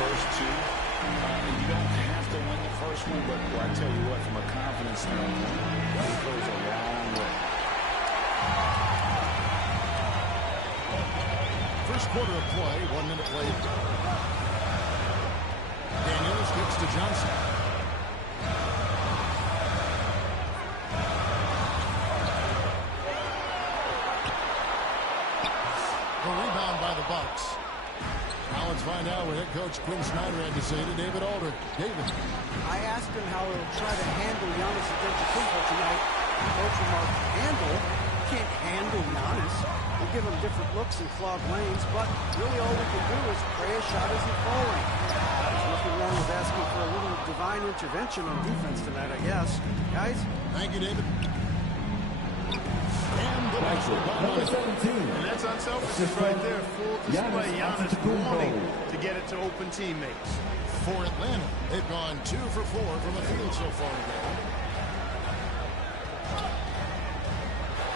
first two. You don't have to win the first one, but I tell you what, from a confidence standpoint, it goes a long way. First quarter of play, 1 minute played. Daniels gets to Johnson. The rebound by the Bucks. Now let's find out what head coach Quinn Snyder had to say to David Aldridge. David. I asked him how he'll try to handle Giannis Antetokounmpo tonight. The coach remarked, handle? Can't handle Giannis. We'll give him different looks and clogged lanes, but really all we can do is pray a shot isn't falling. There's nothing wrong with asking for a little divine intervention on defense tonight, I guess. Guys? Thank you, David. And the number 17. And that's unselfish right there. Full display. Giannis wanting to get it to open teammates. For Atlanta, they've gone 2 for 4 from the field so far today.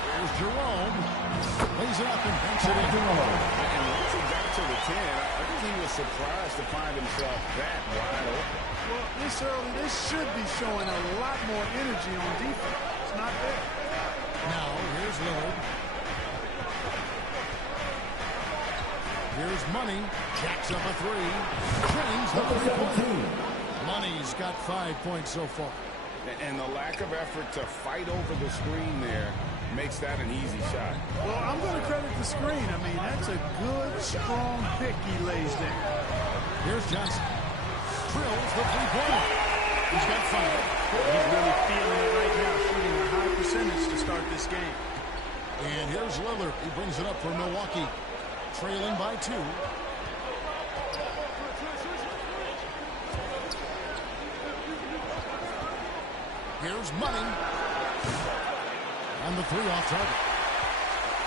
Here's Jerome. Lays it up and banks it in. And once he got to the 10, I think he was surprised to find himself that wide open. Well, this early, they should be showing a lot more energy on defense. It's not there. Now, here's Lillard. Here's Money. Jacks up a 3. James the 3-point. Money's got 5 points so far. And the lack of effort to fight over the screen there makes that an easy shot. Well, I'm going to credit the screen. I mean, that's a good, strong pick he lays there. Here's Johnson. Drills the 3-pointer. He's got 5. He's really feeling it right now, shooting a high percentage to start this game. And here's Lillard. He brings it up for Milwaukee. Trailing by 2. Here's Money. And the 3 off target.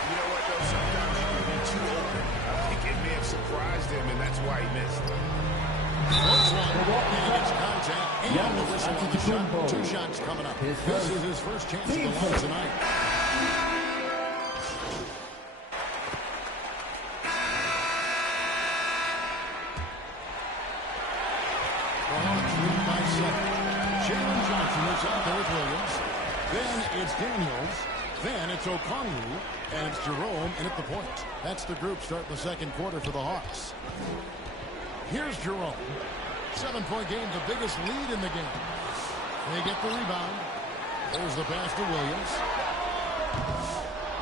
You know what, though? Sometimes you can be too open. I think it may have surprised him, and that's why he missed. Close one. And it's contact. And the whistle on the shot. 2 shots coming up. This is his first chance of the line tonight. Jalen Johnson is out there with Williams. Then it's Daniels. Then it's Okongwu. And it's Jerome in at the point. That's the group starting the second quarter for the Hawks. Here's Jerome. 7-point game, the biggest lead in the game. They get the rebound. There's the pass to Williams.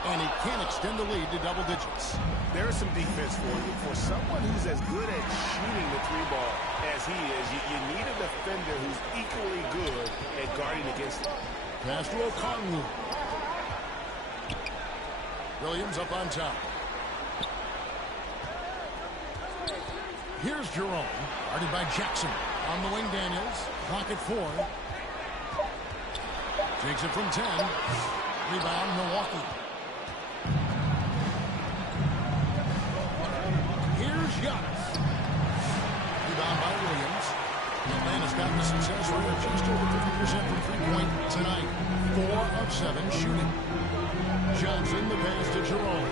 And he can't extend the lead to double digits. There's some defense for you. For someone who's as good at shooting the 3-ball as he is, you need a defender who's equally good at guarding against him. Pass to Okongwu. Williams up on top. Here's Jerome. Guarded by Jackson. On the wing, Daniels. Clock at 4. Takes it from 10. Rebound, Milwaukee. Here's Giannis. Rebound by Williams. Atlanta's gotten the success rate of just over 50% from 3-point tonight. 4 of 7 shooting. Johnson, the pass to Jerome.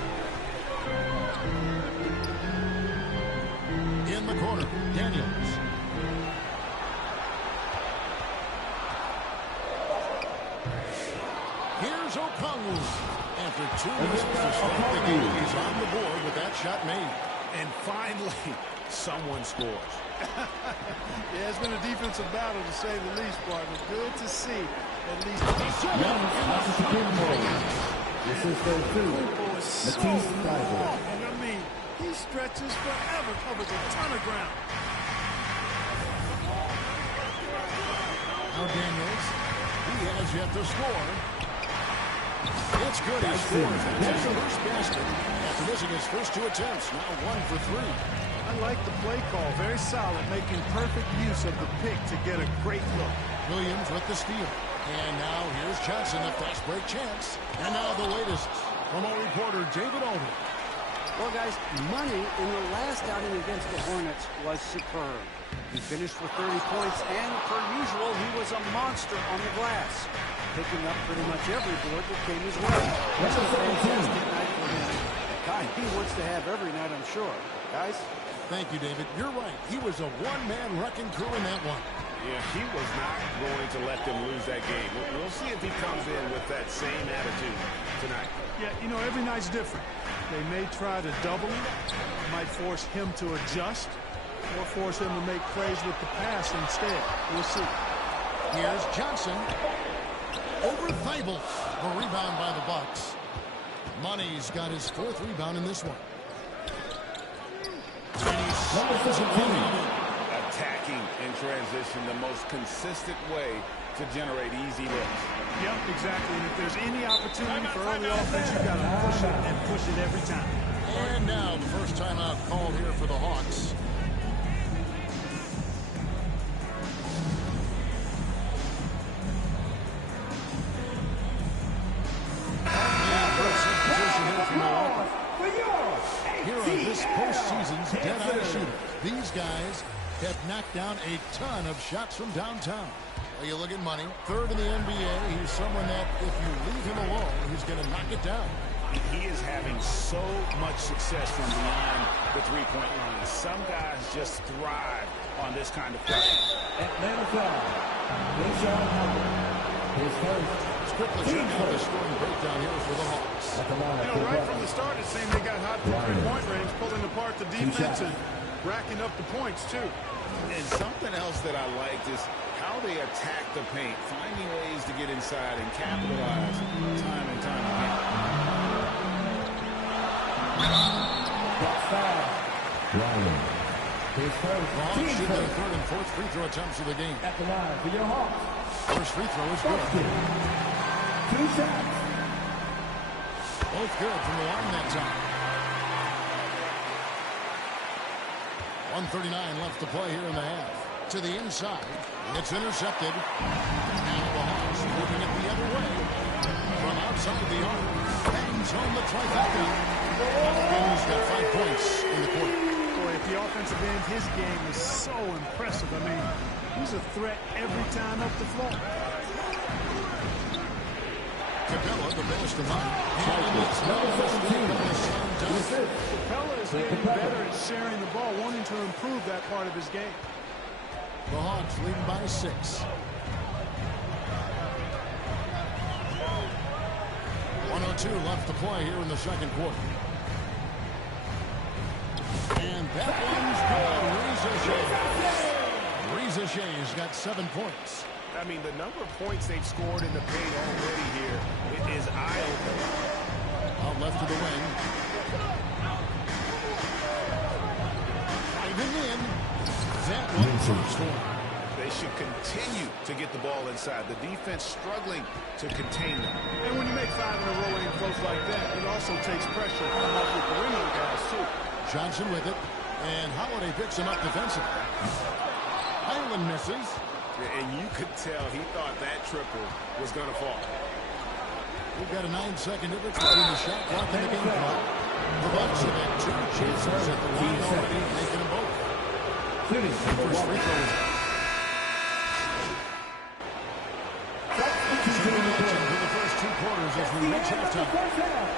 In the corner, Daniels. Here's Okongwu. After 2 misses to start the game, he's on the board with that shot made. And finally, someone scores. Yeah, it's been a defensive battle to say the least, partner. Good to see at least. This is their 2. Matisse Thybulle. And I mean, he stretches forever, covers a ton of ground. Now Daniels, he has yet to score. It's good, he scores. That's his first basket after missing his first 2 attempts. Now 1 for 3. I like the play call, very solid, making perfect use of the pick to get a great look. Williams with the steal. And now here's Johnson, a fast break chance. And now the latest from our reporter, David Aldridge. Well, guys, Money in the last outing against the Hornets was superb. He finished with 30 points, and per usual, he was a monster on the glass, picking up pretty much every board that came his way. It's a fantastic night for him. A guy he wants to have every night, I'm sure. Guys? Thank you, David. You're right. He was a one-man wrecking crew in that one. Yeah, he was not going to let them lose that game. We'll see if he comes in with that same attitude tonight. Yeah, you know, every night's different. They may try to double him, might force him to adjust, or force him to make plays with the pass instead. We'll see. Here's Johnson. Over Thibault. A rebound by the Bucks. Money's got his 4th rebound in this one. Attacking in transition, the most consistent way to generate easy looks. Yep, exactly. And if there's any opportunity for early offense, you've got to push it and push it every time. And now the first timeout called here for the Hawks. Here are this postseason's dead-eye shooter. These guys have knocked down a ton of shots from downtown. Well, you look at Money, 3rd in the NBA. He's someone that, if you leave him alone, he's going to knock it down. He is having so much success from beyond the three-point line. Some guys just thrive on this kind of play. Atlanta foul. Deshaun Howard. His first. Let's quickly check out the scoring breakdown here for the Hawks. You know, right from the start, it seemed they got hot from three-point range, pulling apart the defense and racking up the points, too. And something else that I liked is how they attack the paint, finding ways to get inside and capitalize time and time again. That's foul. Ryan. His first. Hawks shoot their 3rd and 4th free throw attempts of the game. At the line for your Hawks. First free throw is good. 2 shots. Both good from the line that time. 1:39 left to play here in the half. To the inside. It's intercepted. Now the Hawks moving it the other way. From outside the arc. Bangs home the trifecta. He's got 5 points in the quarter. Boy, at the offensive end, his game is so impressive. I mean, he's a threat every time up the floor. Capella, the best of mine. And it's number 15. Capella is getting better at sharing the ball, wanting to improve that part of his game. The Hawks leading by 6. 1:02 left to play here in the second quarter. And that one's good. Reza Shay's got 7 points. I mean, the number of points they've scored in the paint already here, it is eye-opening. Out left to the wing. Diving in. That one first one. They should continue to get the ball inside. The defense struggling to contain them. And when you make 5 in a row in close like that, it also takes pressure off the perimeter guys, too. Johnson with it. And Holiday picks him up defensively. Highland misses. And you could tell he thought that triple was going to fall. We've got a 9-second difference between the shot clock and the game clock. The Bucks have had 2 chances at the line already, making them both. First free throw is for the first 2 quarters as we reach halftime.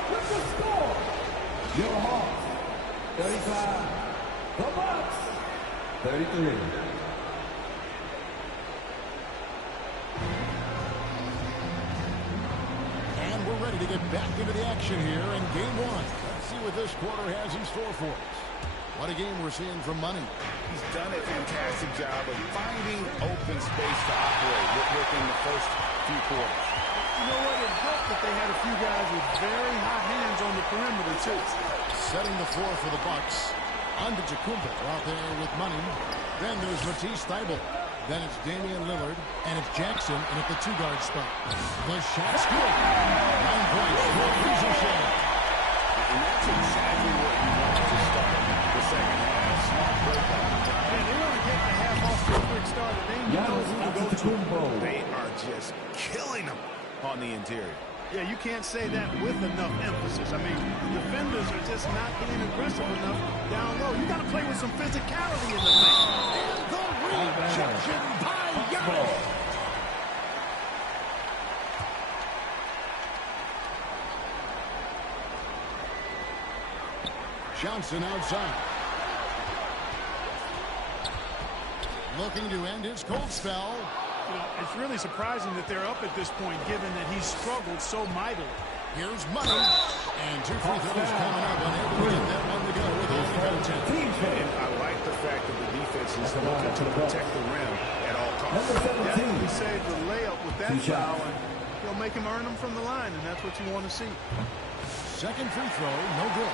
What's the score? Your Hawks. 35. The Bucks. 33. And we're ready to get back into the action here in game 1. Let's see what this quarter has in store for us. What a game we're seeing from Money. He's done a fantastic job of finding open space to operate within the first few quarters. You know what? It helped that they had a few guys with very hot hands on the perimeter, too. Setting the floor for the Bucks. On to Jakumbo out there with Money. Then there's Matisse Thybulle. Then it's Damian Lillard, and it's Jackson, and at the 2-guard spot. The shot's good. 9 points for Reza Shea. And that's exactly what you want to start the second half. Smart break up. And they want to get the half off to a quick start, and they know who to go to. They are just killing them on the interior. Yeah, you can't say that with enough emphasis. I mean, defenders are just not being aggressive enough down low. You got to play with some physicality in the paint. And the rejection by Giannis. Johnson outside. Looking to end his cold spell. You know, it's really surprising that they're up at this point, given that he's struggled so mightily. Here's Money. And 2 free throws coming up. Unable to get that one to go with only contact. And I like the fact that the defense is looking to protect the rim at all costs. Definitely saved the layup with that foul, and he'll make him earn them from the line, and that's what you want to see. Second free throw, no good.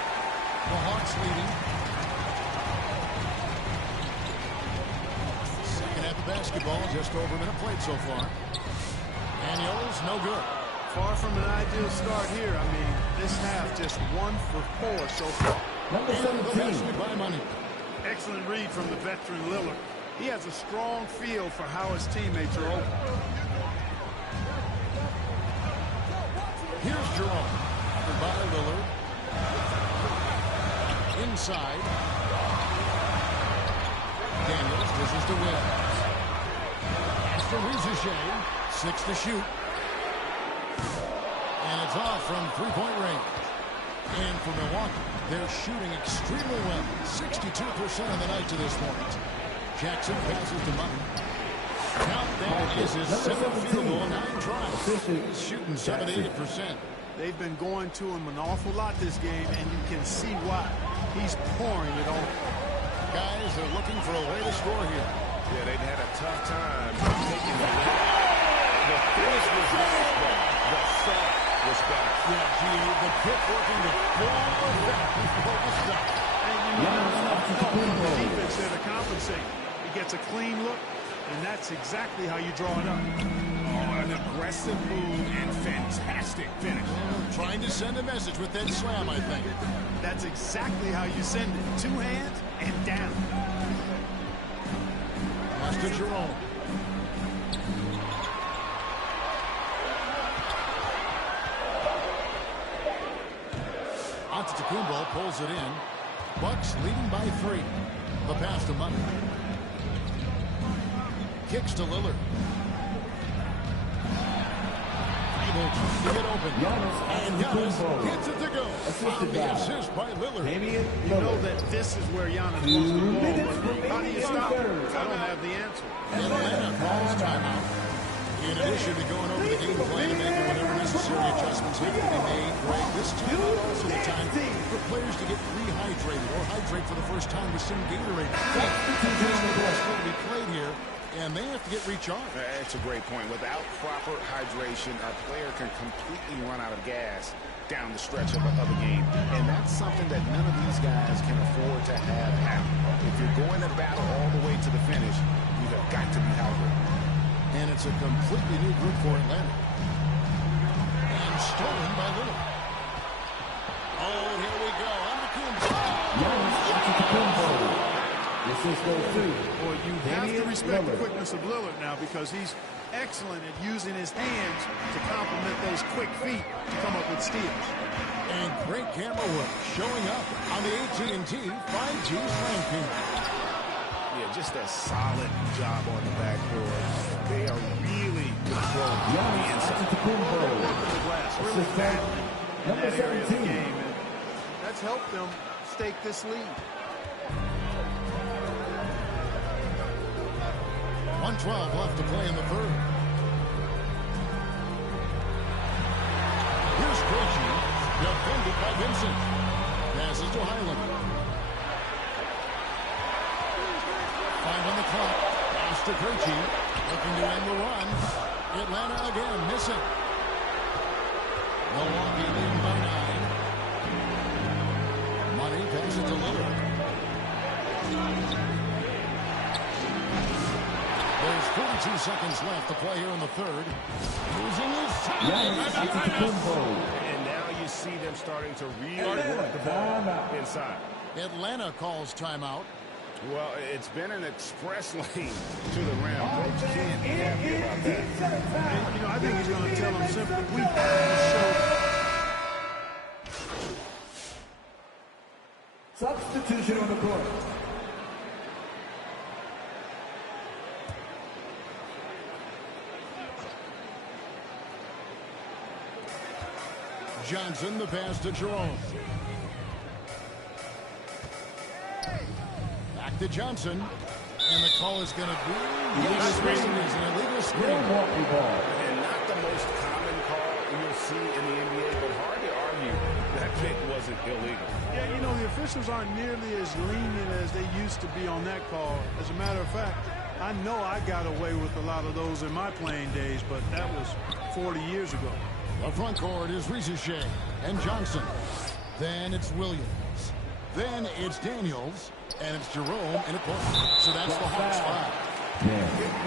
The Hawks leading. Second half of basketball, just over a minute played so far. Daniels, no good. Far from an ideal start here. I mean, this half just 1 for 4 so far. Number And the 17. basket by Money. Excellent read from the veteran Lillard. He has a strong feel for how his teammates are open. Here's Jerome. By Lillard. Inside. Daniels dishes to Wills. Pass to Rizichet. 6 to shoot. And it's off from three-point range. And for Milwaukee, they're shooting extremely well. 62% of the night to this point. Jackson passes to Money. Count that is his 7th field goal, 9 tries. He's shooting 78%. They've been going to him an awful lot this game, and you can see why. He's pouring it on. Guys are looking for a way to score here. Yeah, they've had a tough time taking the lead. The finish was nice, but the thought was better. Yeah, the pick working to full effect before the stop. And you know, the defense there to compensate. He gets a clean look, and that's exactly how you draw it up. Oh, an aggressive move and fantastic finish. Trying to send a message with that slam, I think. That's exactly how you send it. 2 hands and down. Pass to Jerome. Antetokounmpo pulls it in. Bucks leading by 3. The pass to Money. Kicks to Lillard. Able to get open. And Giannis gets it to go. On the assist by Lillard. You know that this is where Giannis wants the ball, but how do you stop it? I don't have the answer. Atlanta calls timeout. In addition to going over the game plan and making whatever necessary adjustments have to be made, Greg, this timeout also the time for players to get rehydrated or hydrate for the first time with some Gatorade. There's going to be played here, and they have to get recharged. That's a great point. Without proper hydration, a player can completely run out of gas down the stretch of a game. And that's something that none of these guys can afford to have happen. If you're going to battle all the way to the finish, you have got to be hydrated. And it's a completely new group for Atlanta. And stolen by Lillard. Oh, here we go. Antetokounmpo. This is goes to. Boy, you have to respect the quickness of Lillard now, because he's excellent at using his hands to complement those quick feet to come up with steals. And great camera work showing up on the AT&T 5G Slam King. Yeah, just a solid job on the backboard. They are really controlling the inside. The glass, really battling in Number that area of the 17. game, and that's helped them stake this lead. 1:12 left to play in the third. Here's Krejci, defended by Vincent. Passes to Highland. 5 on the clock. Pass to Krejci, looking to end the run. Atlanta again, missing. Milwaukee leading by 9. Money passes to Lillard. There's 42 seconds left to play here in the third. Losing his Antetokounmpo. And now you see them starting to really work the ball inside. Atlanta calls timeout. Well, it's been an express lane to the rim. Coach can't be happy about that. And, you know, I think he's going to tell them simply, we have to show. Substitution on the court. Johnson, the pass to Jerome. Back to Johnson. And the call is going to be yes, it is an illegal screen. And not the most common call you'll see in the NBA, but hard to argue that kick wasn't illegal. Yeah, you know, the officials aren't nearly as lenient as they used to be on that call. As a matter of fact, I know I got away with a lot of those in my playing days, but that was 40 years ago. The front court is Risacher and Johnson. Then it's Williams. Then it's Daniels. And it's Jerome and a point. So that's the Hawks 5. It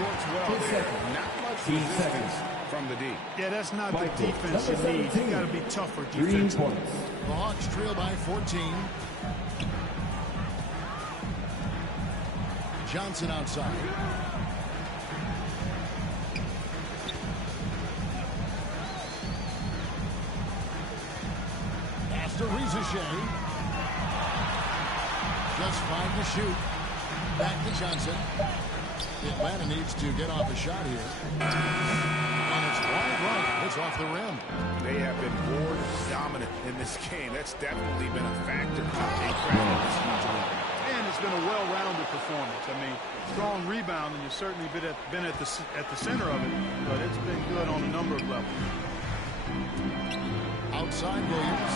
works well there. Not much resistance from the D. Yeah, that's not the defense you need. You got to be tougher defensively. The Hawks trail by 14. Johnson outside. Pass to Risacher. Just 5 to shoot. Back to Johnson. Atlanta needs to get off a shot here. And it's wide right. It's off the rim. They have been more dominant in this game. That's definitely been a factor. And it's been a well-rounded performance. I mean, strong rebound, and you've certainly been at the center of it, but it's been good on a number of levels. Outside Williams.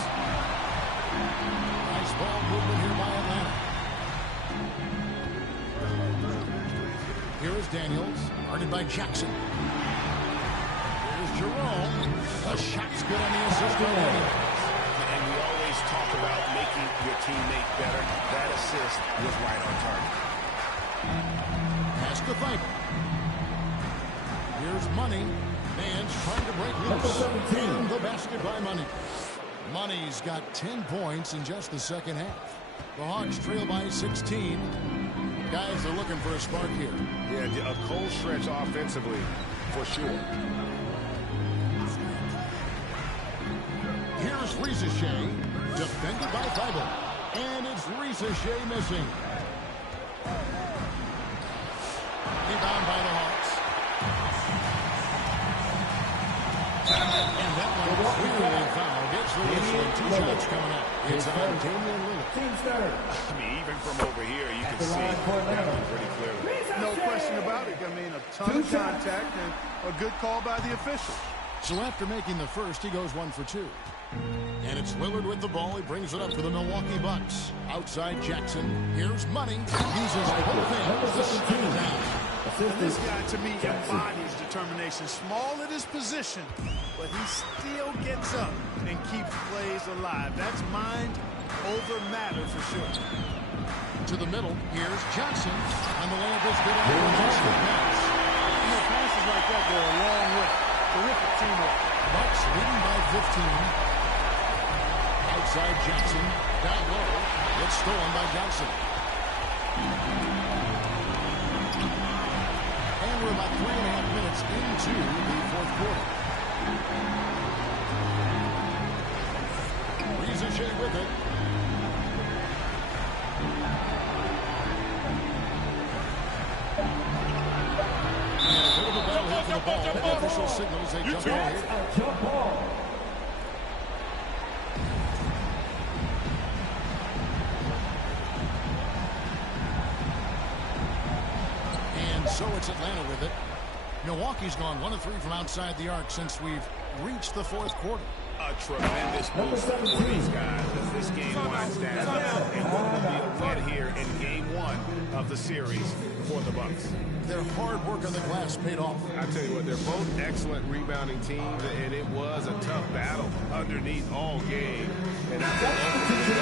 Nice ball movement here by Atlanta. Here is Daniels, guarded by Jackson. Here's Jerome. The shot's good on the assist by Daniels. And we always talk about making your teammate better. That assist was right on target. Pass to Thybulle. Here's Money. Man's trying to break loose. And the basket by Money. Money's got 10 points in just the second half. The Hawks trail by 16. Guys are looking for a spark here. Yeah, a cold stretch offensively, for sure. Here's Risacher, defended by Thybulle. And it's Risacher missing. Rebound by the Hawks. And that one clearly foul. Gets the whistle and 2 shots coming up. It's on Damian Lillard. I mean, even from over here, you can see that one pretty clearly. No question about it. I mean, a ton of contact and a good call by the officials. So after making the first, he goes 1 for 2. And it's Lillard with the ball. He brings it up for the Milwaukee Bucks. Outside Jackson. Here's Money. Uses both hands to spin it down. This guy, to me, embodies determination. Small at his position, but he still gets up and keeps plays alive. That's mind over matter for sure. To the middle, here's Johnson. And the layup is good on the pass. You know, passes like that go a long way. Terrific teamwork. Bucks leading by 15. Outside Jackson. Down low. It's stolen by Johnson. And we're about 3.5 minutes into the fourth quarter. Risacher with it. And a bit of a battle here for the ball. The official signals a jump ball here. Jump ball. And so it's Atlanta with it. Milwaukee's gone 1 of 3 from outside the arc since we've reached the fourth quarter. A tremendous boost for these guys as this game winds down. And what will be a win here in game 1 of the series for the Bucks. Their hard work on the glass paid off. I tell you what, they're both excellent rebounding teams, and it was a tough battle underneath all game. And I think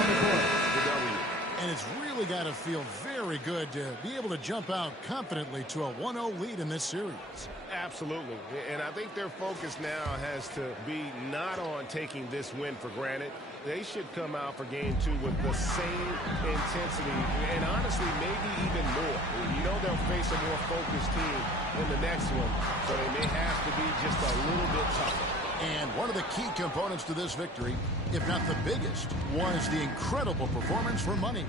the W. And it's really got to feel very good to be able to jump out confidently to a 1-0 lead in this series. Absolutely. And I think their focus now has to be not on taking this win for granted. They should come out for game 2 with the same intensity and honestly maybe even more. You know they'll face a more focused team in the next one, so they may have to be just a little bit tougher. And one of the key components to this victory, if not the biggest, was the incredible performance for Money.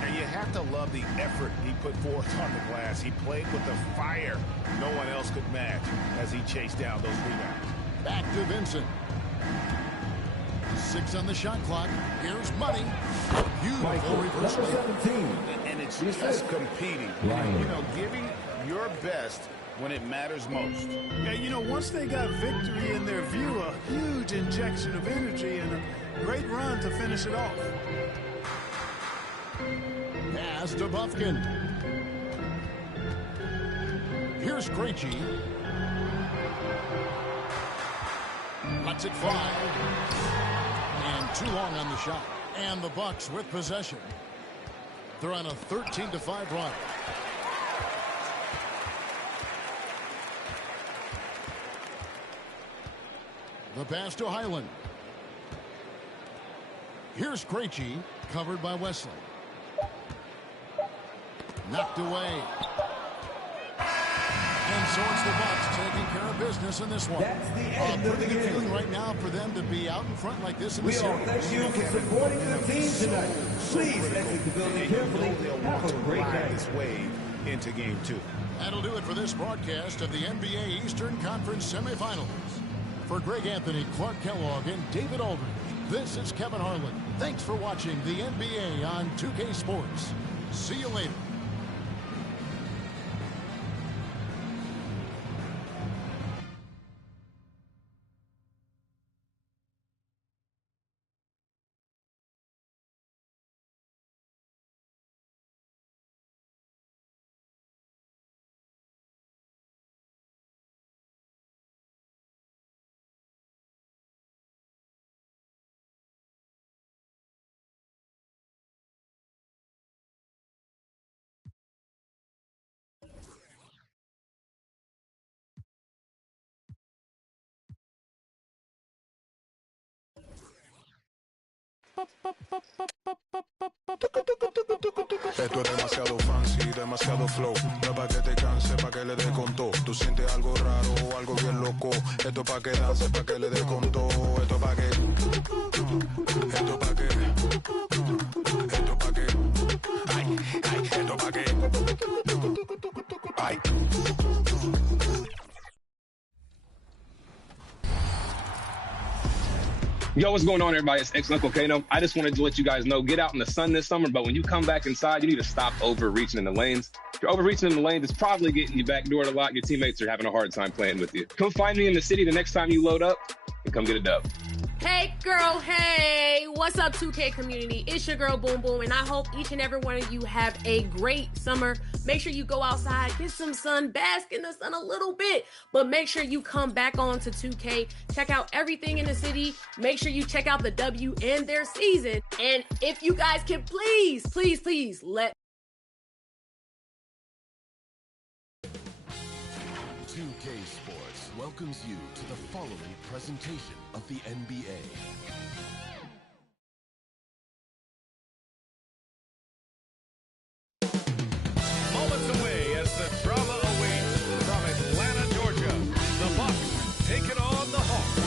And you have to love the effort he put forth on the glass. He played with the fire no one else could match as he chased down those rebounds. Back to Vincent. 6 on the shot clock. Here's Money. Beautiful reverse layup. 17. And it's just competing. You know, giving your best when it matters most. Yeah, you know, once they got victory in their view, a huge injection of energy and a great run to finish it off. Pass to Bufkin. Here's Krejci. Lets it fly. And too long on the shot. And the Bucks with possession. They're on a 13-5 run. The pass to Highland. Here's Krejci, covered by Wesley. Knocked away. And so it's the Bucks taking care of business in this one. That's the end of the pretty good game. feeling right now for them to be out in front like this in the We all series. thank you for supporting the team tonight. Please exit the building carefully. Have a great night. This wave into game 2. That'll do it for this broadcast of the NBA Eastern Conference semifinals. For Greg Anthony, Clark Kellogg, and David Aldridge, this is Kevin Harlan. Thanks for watching the NBA on 2K Sports. See you later. Esto es demasiado fancy, demasiado flow. No es pa' que te canse, pa' que le dé con todo. Tú sientes algo raro o algo bien loco. Esto pa' que dance, pa' que le dé con todo. Esto pa' que... Esto pa' que... Esto pa' que... Ay, ay, esto pa' que... Ay. Yo, what's going on, everybody? It's Uncle Kano. I just wanted to let you guys know, get out in the sun this summer, but when you come back inside, you need to stop overreaching in the lanes. If you're overreaching in the lanes, it's probably getting you backdoored a lot. Your teammates are having a hard time playing with you. Come find me in the city the next time you load up and come get a dub. Hey girl, hey, what's up 2K community? It's your girl Boom Boom, and I hope each and every one of you have a great summer. Make sure you go outside, get some sun, bask in the sun a little bit, but make sure you come back on to 2K, check out everything in the city, make sure you check out the W and their season, and if you guys can please let 2K Sports welcomes you to the following presentation of the NBA. Moments away as the drama awaits from Atlanta, Georgia. The Bucks taking on the Hawks.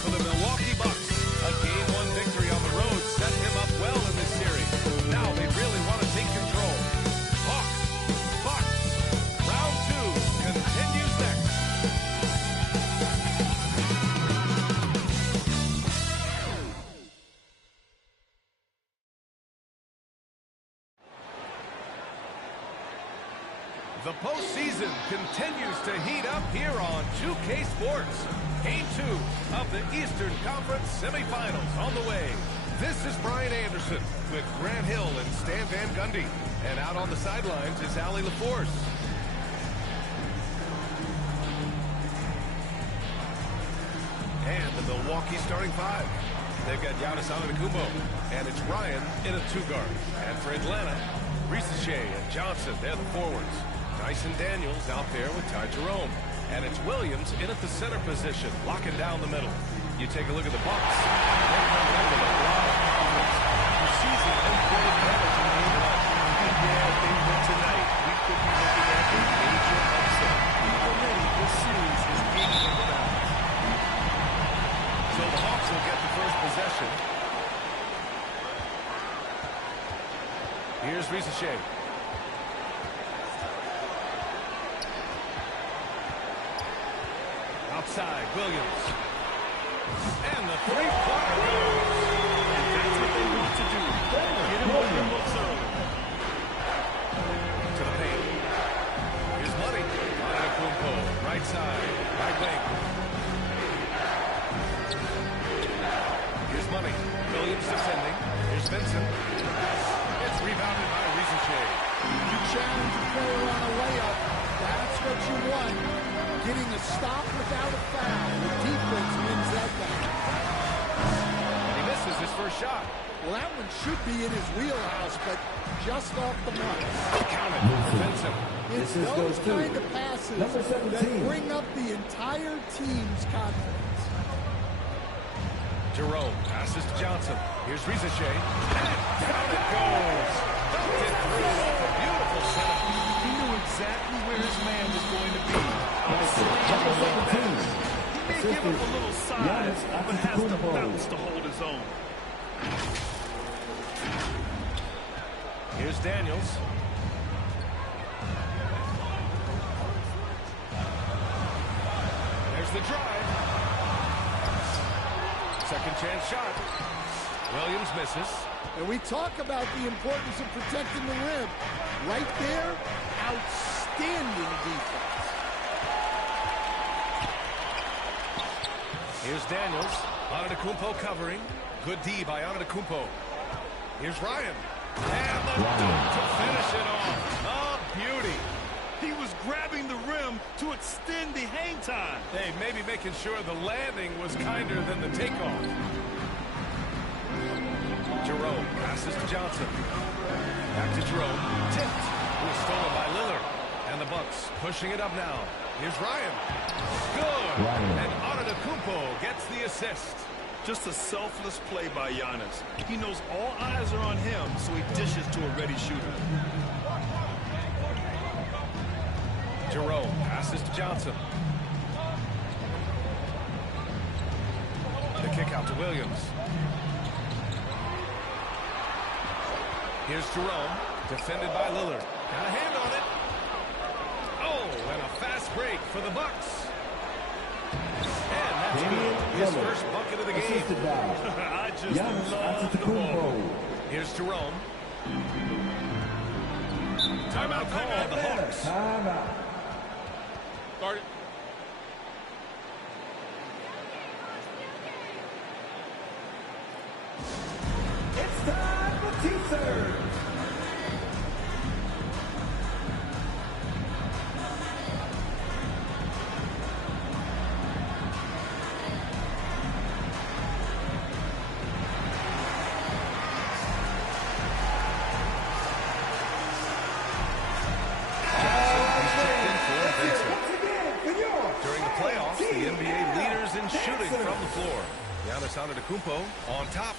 For the Milwaukee Bucks, a Game 1 victory on the road set them up well in this series. Now they really want to take control. Hawks, Bucks, round 2 continues next. The postseason continues to heat up here on 2K Sports. Game 2 of the Eastern Conference semifinals on the way. This is Brian Anderson with Grant Hill and Stan Van Gundy. And out on the sidelines is Allie LaForce. And the Milwaukee starting 5. They've got Giannis Antetokounmpo, and it's Ryan in a 2-guard. And for Atlanta, Risacher and Johnson, they're the forwards. Dyson Daniels out there with Ty Jerome. And it's Williams in at the center position, locking down the middle. You take a look at the Bucks. They're coming in with a lot of confidence. The season important advantage in the England. Yeah, if they win tonight, we could be looking at a major upset. Already, this series is being in the balance. So the Hawks will get the first possession. Here's Risacher. Outside, Williams. And the three-pointer goes. And that's what they want to do. Get him open looks early. To the paint. Here's Money. Antetokounmpo, right side, right wing. Here's Money. Williams defending. Here's Vincent. It's rebounded by Risacher. You challenge a player on a layup. That's what you want. Getting a stop without a foul. The defense wins that battle. And he misses his first shot. Well, that one should be in his wheelhouse, but just off the mark. Count it. Vincent. It's those kind of passes that bring up the entire team's confidence. Jerome passes to Johnson. Here's Risacher. And down it goes. Dunked it through off a beautiful setup. He knew exactly where his man was going to be. On a slam like that. He may give up a little size, but has the bounce to hold his own. Here's Daniels. There's the drive. Second chance shot. Williams misses. And we talk about the importance of protecting the rim. Right there, outstanding defense. Here's Daniels. Antetokounmpo covering. Good D by Antetokounmpo. Here's Ryan. And the dunk to finish it off. Oh, beauty. He was grabbing the rim to extend the hang time. Hey, maybe making sure the landing was kinder than the takeoff. Jerome passes to Johnson. Back to Jerome. Tipped. It was stolen by Lillard. And the Bucks pushing it up now. Here's Ryan. Good. And Antetokounmpo gets the assist. Just a selfless play by Giannis. He knows all eyes are on him, so he dishes to a ready shooter. Jerome passes to Johnson. The kick out to Williams. Here's Jerome, defended by Lillard. Got a hand on it. Oh, and a fast break for the Bucks. And that's good. His first bucket of the game. I just love the ball. Here's Jerome. Timeout called the Hawks. Timeout. Start it. It's time for two-thirds. Shooting from the floor. Giannis Antetokounmpo on top.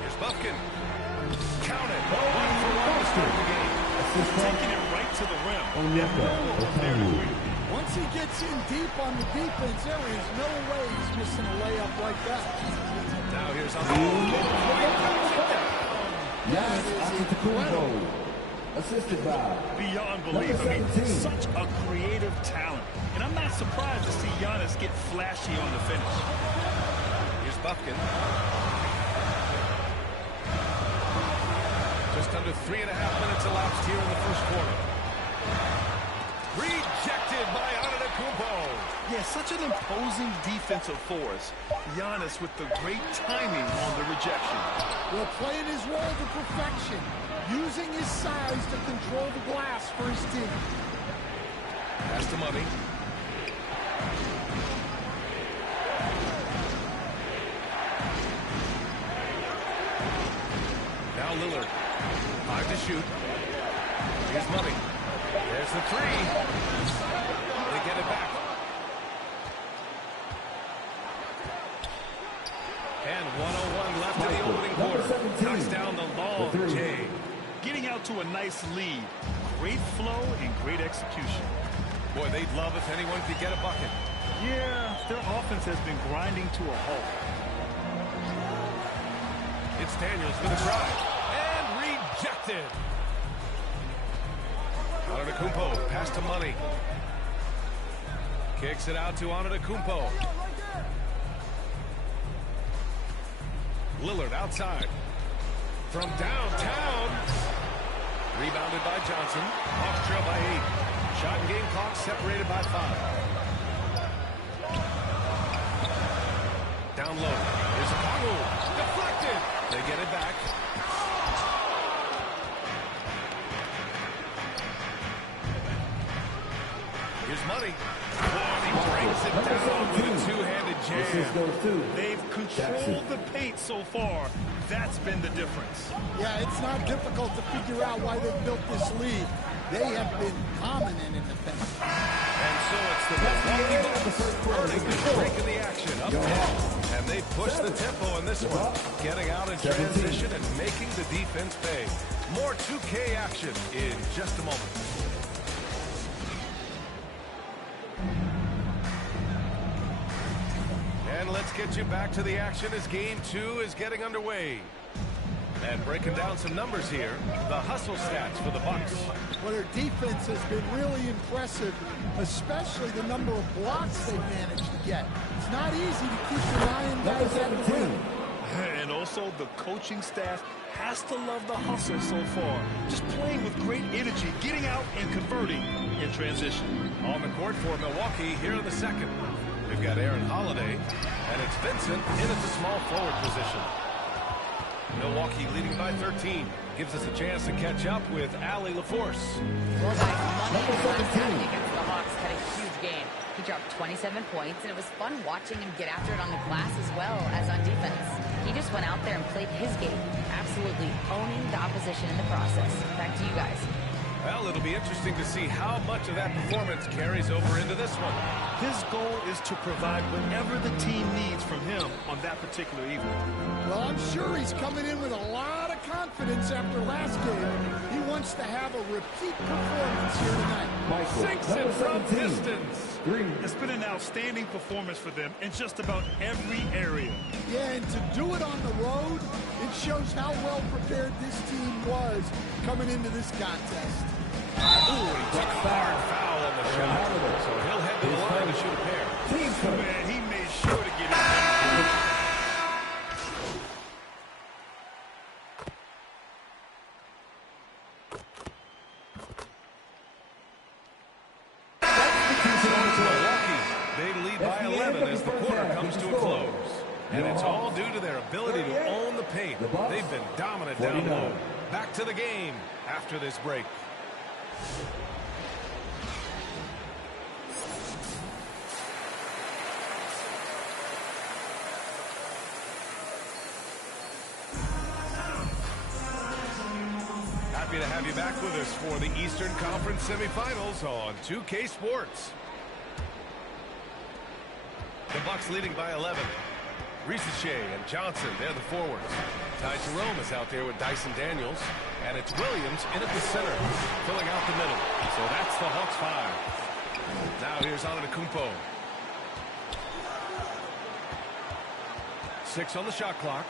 Here's Buffkin. Count it. 1-for-1 to start the game. Taking it right to the rim. Once he gets in deep on the defense, there is no way he's missing a layup like that. Now here's Antetokounmpo. Antetokounmpo, assisted by Beyond belief. I mean, such a creative talent. And I'm not surprised to see Giannis get flashy on the finish. Here's Buffkin. Just under 3.5 minutes elapsed here in the first quarter. Rejected by Antetokounmpo. Yeah, such an imposing defensive force. Giannis with the great timing on the rejection. Well, playing his role to perfection, using his size to control the glass for his team. Pass to Money. Now Lillard. 5 to shoot. Here's Money. There's the three. They get it back. And 1:01 left in the opening quarter. Knocks down the long J. Getting out to a nice lead. Great flow and great execution. Boy, they'd love if anyone could get a bucket. Yeah, their offense has been grinding to a halt. It's Daniels with a drive. And rejected. Antetokounmpo, pass to Money. Kicks it out to Antetokounmpo. Lillard outside. From downtown. Rebounded by Johnson. Hawks trail by 8. Shot and game clock separated by 5. Down low. Here's a Okongwu. Deflected. They get it back. Here's Money. He breaks it down with a two-handed jam. They've controlled the paint so far. That's been the difference. Yeah, it's not difficult to figure out why they've built this lead. They have been dominant in the paint. And so it's the Milwaukee Bucks earning this break in the action up 10. And they push the tempo in this one, getting out in transition and making the defense pay. More 2K action in just a moment. And let's get you back to the action as Game 2 is getting underway. And breaking down some numbers here, the hustle stats for the Bucks. Well, their defense has been really impressive, especially the number of blocks they've managed to get. It's not easy to keep denying guys at the rim. And also the coaching staff has to love the hustle so far. Just playing with great energy, getting out and converting in transition. On the court for Milwaukee here in the second. We've got Aaron Holiday, and it's Vincent in at the small forward position. Milwaukee leading by 13. Gives us a chance to catch up with Allie LaForce. Well, guys, Money last Saturday against the Hawks had a huge game. He dropped 27 points, and it was fun watching him get after it on the glass as well as on defense. He just went out there and played his game, absolutely owning the opposition in the process. Back to you guys. Well, it'll be interesting to see how much of that performance carries over into this one. His goal is to provide whatever the team needs from him on that particular evening. Well, I'm sure he's coming in with a lot of confidence after last game. He wants to have a repeat performance here tonight. Sinks it from distance. It's been an outstanding performance for them in just about every area. Yeah, and to do it on the road, it shows how well prepared this team was coming into this contest. Ooh, he took a hard foul on the shot. So he'll head to the line to shoot a pair. Man, he made sure to get it. Milwaukee, they lead by 11 as the quarter comes to a close. And it's all due to their ability to own the paint. They've been dominant down low. Back to the game after this break. Happy to have you back with us for the Eastern Conference semifinals on 2K Sports. The Bucks leading by 11. Shea and Johnson, they're the forwards. Ty Jerome is out there with Dyson Daniels. And it's Williams in at the center, filling out the middle. So that's the Hawks 5. Now here's Antetokounmpo. 6 on the shot clock.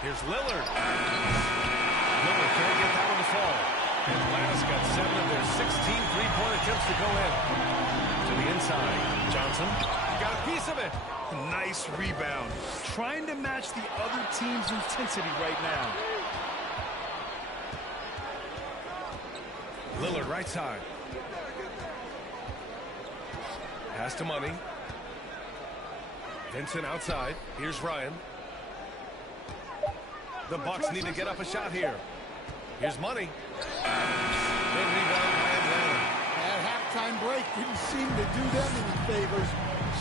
Here's Lillard. Lillard can't get that one to fall. Atlanta's got 7 of their 16 three-point attempts to go in. To the inside, Johnson got a piece of it. Nice rebound. Trying to match the other team's intensity right now. Lillard right side. Pass to Money. Vincent outside. Here's Ryan. The Bucks need to get up a shot here. Here's Money. Good rebound by Atlanta. That halftime break didn't seem to do them any favors.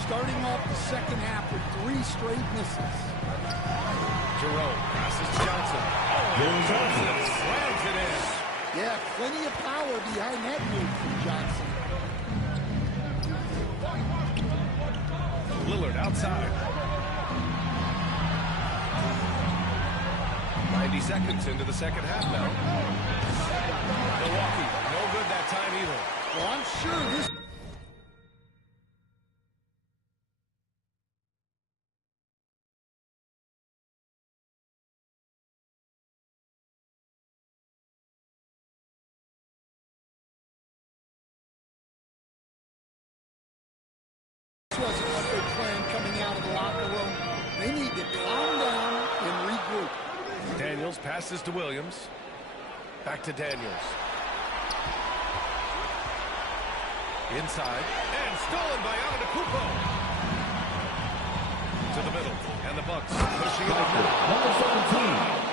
Starting off the second half with 3 straight misses. Jerome passes to Johnson. Johnson slams it in. Yeah, plenty of power behind that move from Johnson. Lillard outside. 90 seconds into the second half now. Milwaukee, no good that time either. Well, I'm sure this Passes to Williams. Back to Daniels. Inside. And stolen by Antetokounmpo. To the middle. And the Bucks pushing it in. Number 17.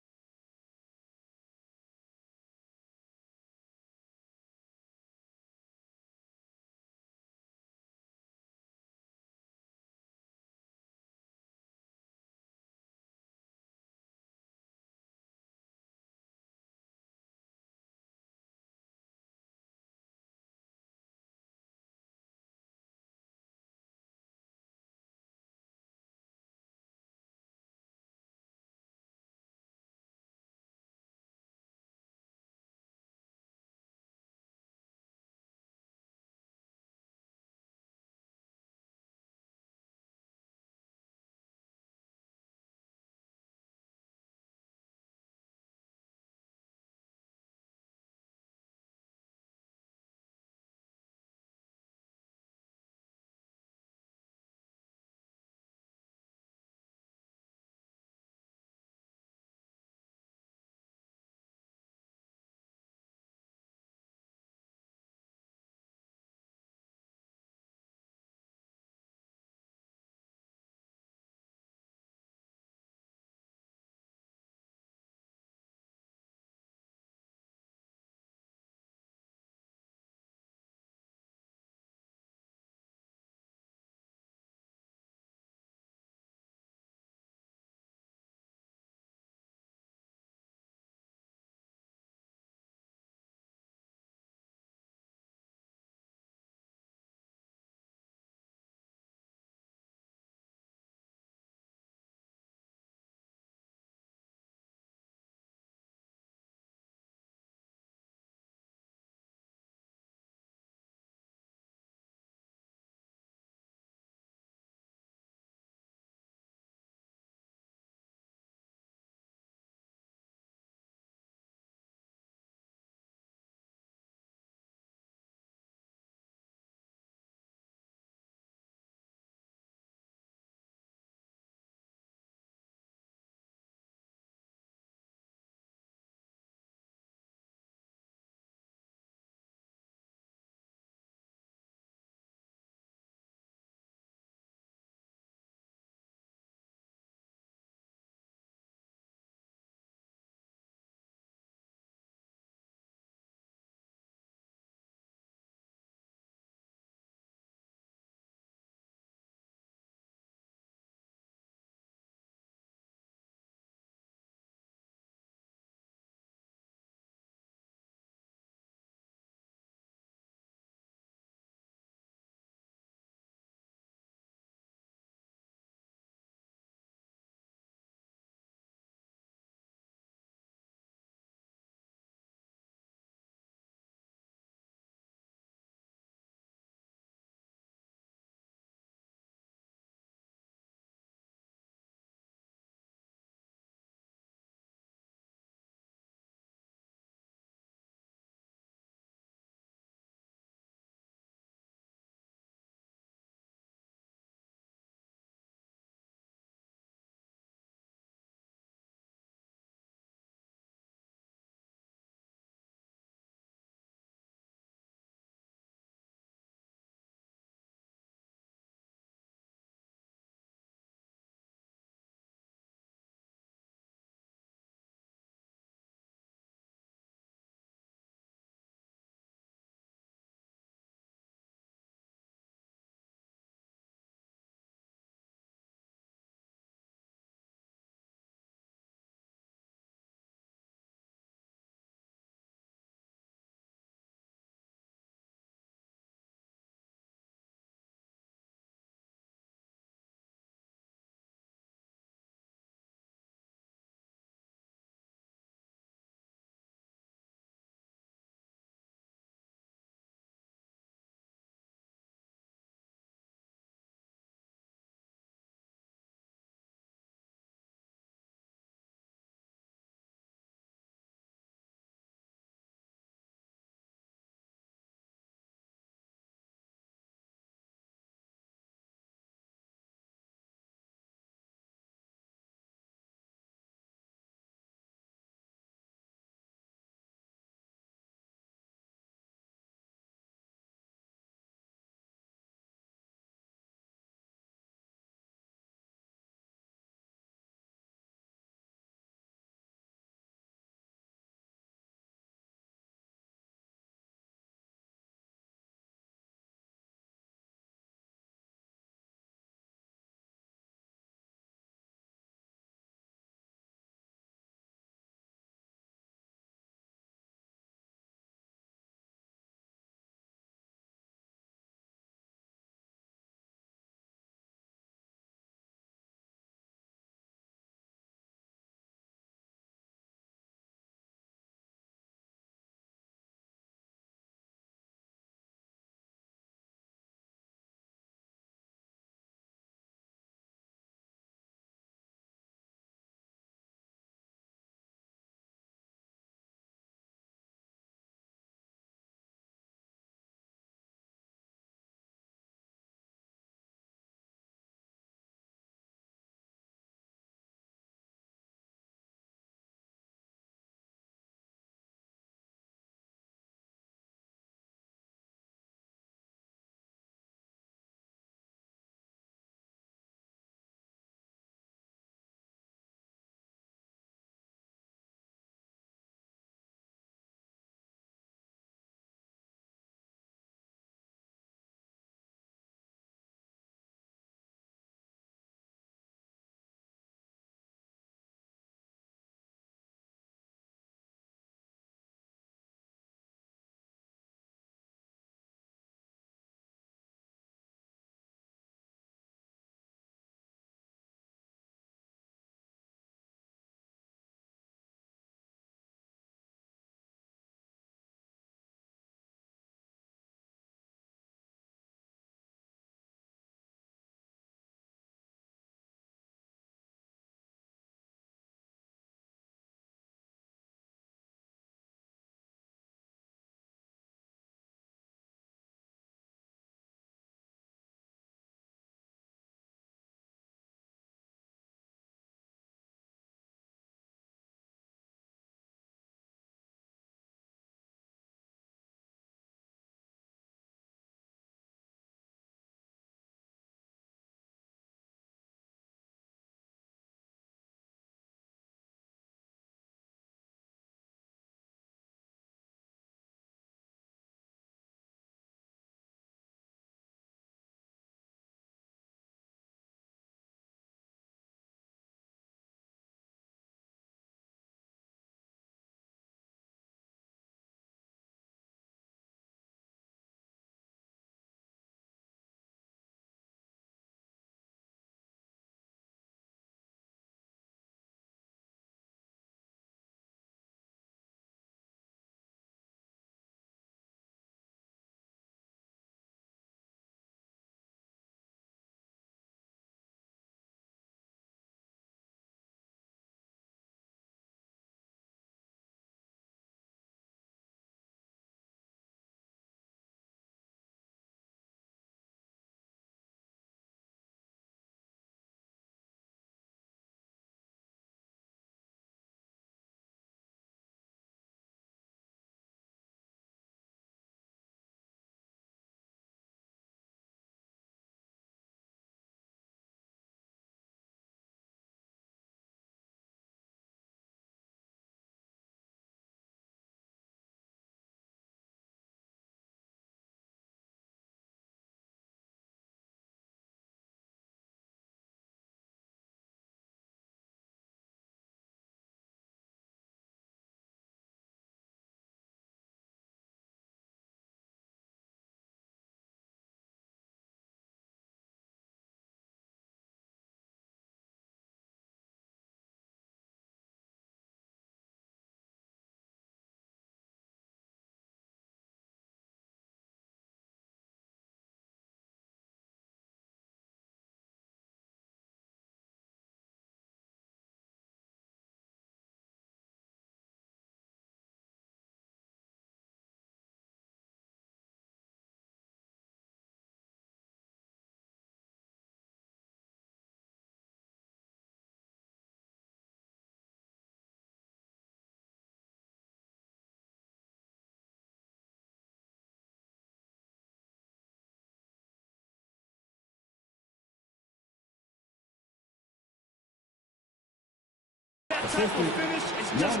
type of finish is just...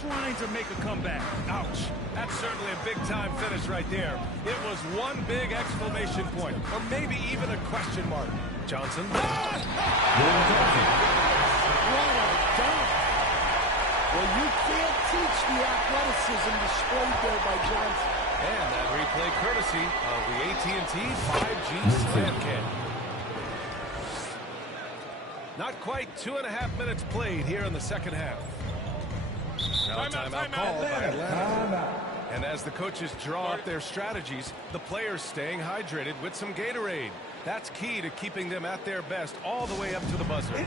trying to make a comeback. Ouch. That's certainly a big-time finish right there. It was one big exclamation point, or maybe even a question mark. Johnson. What a dunk. Well, you can't teach the athleticism displayed there by Johnson. And that replay courtesy of the AT&T 5G Slam Cam. Not quite 2.5 minutes played here in the second half. Now timeout called by Atlanta. And as the coaches draw up their strategies, the players staying hydrated with some Gatorade. That's key to keeping them at their best all the way up to the buzzer. It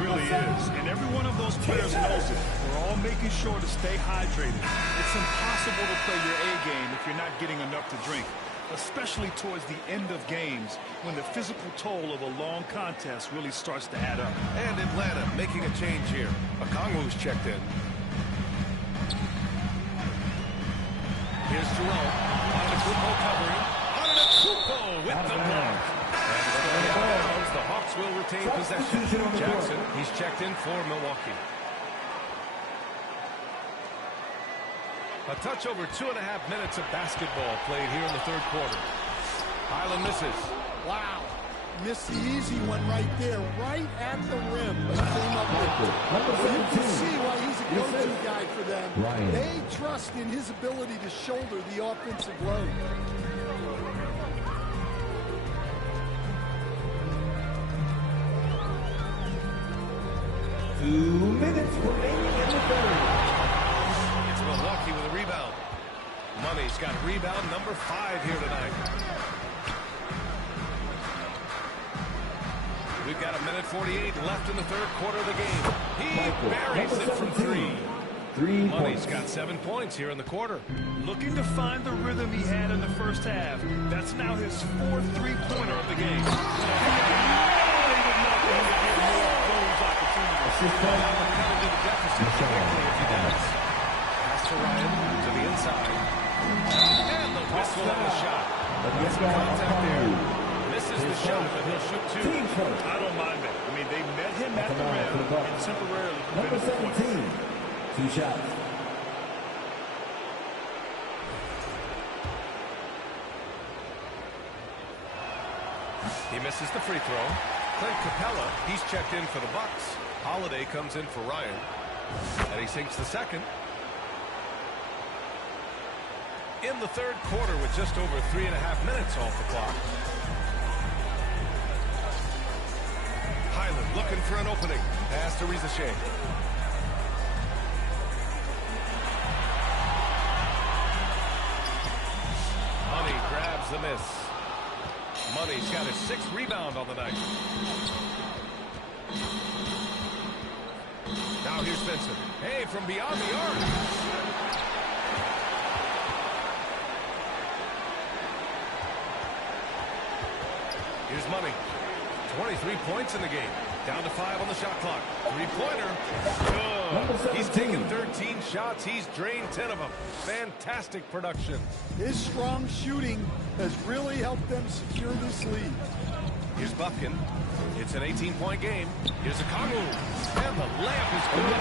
really is. And every one of those players knows it. They're all making sure to stay hydrated. It's impossible to play your A game if you're not getting enough to drink, especially towards the end of games when the physical toll of a long contest really starts to add up. And Atlanta making a change here. Okongwu's checked in. Here's Jerome. Antetokounmpo covering. Antetokounmpo with the block. And it's going out of bounds. The Hawks will retain possession. Jackson, he's checked in for Milwaukee. A touch over 2.5 minutes of basketball played here in the third quarter. Highland misses. Wow. Missed the easy one right there, right at the rim. He came up with it. Well, you can see why he's a go-to guy for them. They trust in his ability to shoulder the offensive load. Two minutes remaining in the third. It's Milwaukee with a rebound. Money's got rebound number 5 here tonight. We've got 1:48 left in the third quarter of the game. He buries it from 3. Money's got 7 points here in the quarter. Looking to find the rhythm he had in the first half. That's now his 4th three-pointer of the game. Pass to Ryan to the inside. And the whistle on the shot. Gets some contact there. Misses the shot, but he'll shoot 2. I don't mind that. I mean, they met him at the rim and temporarily prevented the points. 2 shots. He misses the free throw. Clint Capella, he's checked in for the Bucks. Holiday comes in for Ryan. And he sinks the second. In the third quarter with just over 3.5 minutes off the clock. Highland looking for an opening. Pass to Rizachet. Money grabs the miss. Money's got his 6th rebound on the night. Now here's Vincent. Hey, from beyond the arc. Here's Money. 23 points in the game. Down to 5 on the shot clock. Three-pointer. Good. He's taken 13 shots. He's drained 10 of them. Fantastic production. His strong shooting has really helped them secure this lead. Here's Buffkin. It's an 18-point game. Here's Okongwu. And the layup is good.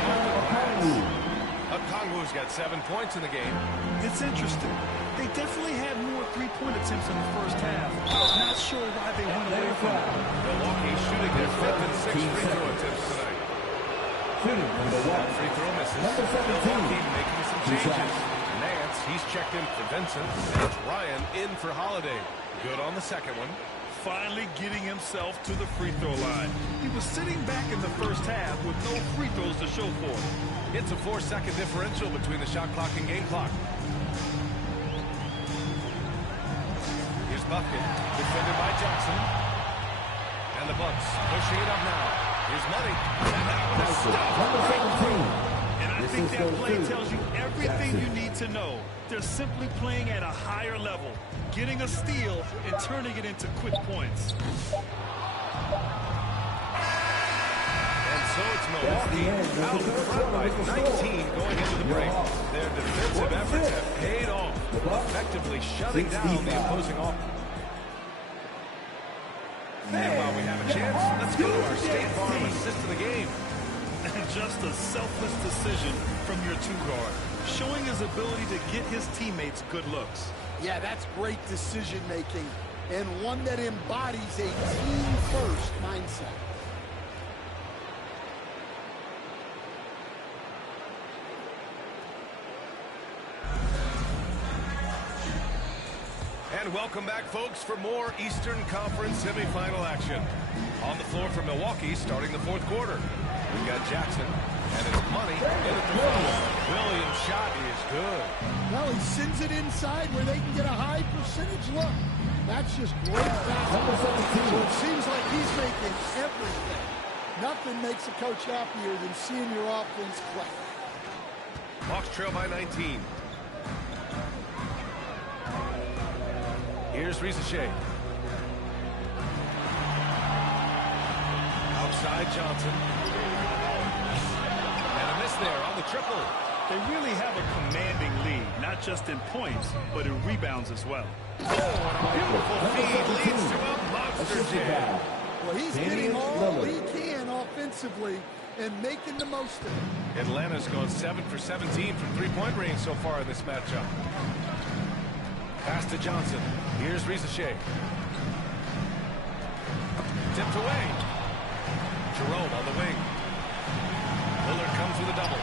Okongwu's got 7 points in the game. It's interesting. They definitely had more three-point attempts in the first half. Not sure why they went away from it. Milwaukee shooting their 5th and 6th free throw attempts tonight. That free throw misses. Milwaukee making some changes. Nance, he's checked in for Vincent. And it's Ryan in for Holiday. Good on the second one. Finally getting himself to the free throw line. He was sitting back in the first half with no free throws to show for it. It's a 4-second differential between the shot clock and game clock. Here's Buffkin, defended by Jackson. And the Bucks pushing it up now. Here's Money. And that one is stopped. And I think that play tells you everything you need to know. They're simply playing at a higher level, getting a steal and turning it into quick points. And so it's Milwaukee out in front by 19 going into the break. Their defensive efforts have paid off, effectively shutting down the opposing offense. And while we have a chance, let's go to our State Farm assist of the game. And just a selfless decision from your two-guard, showing his ability to get his teammates good looks. Yeah, that's great decision-making, and one that embodies a team-first mindset. And welcome back, folks, for more Eastern Conference semifinal action. On the floor for Milwaukee, starting the fourth quarter. We've got Jackson, and it's Money in at the foul. Williams' shot is good. Well, he sends it inside where they can get a high percentage look. That's just great basketball. So it seems like he's making everything. Nothing makes a coach happier than seeing your offense click. Hawks trail by 19. Here's Risacher. Outside Johnson. And a miss there on the triple. They really have a commanding lead, not just in points, but in rebounds as well. Oh, and a beautiful feed leads to a monster jam. Well, he's getting all he can offensively and making the most of it. Atlanta's gone 7 for 17 from three-point range so far in this matchup. Pass to Johnson. Here's Risacher. Tipped away. Jerome on the wing. Lillard comes with a double.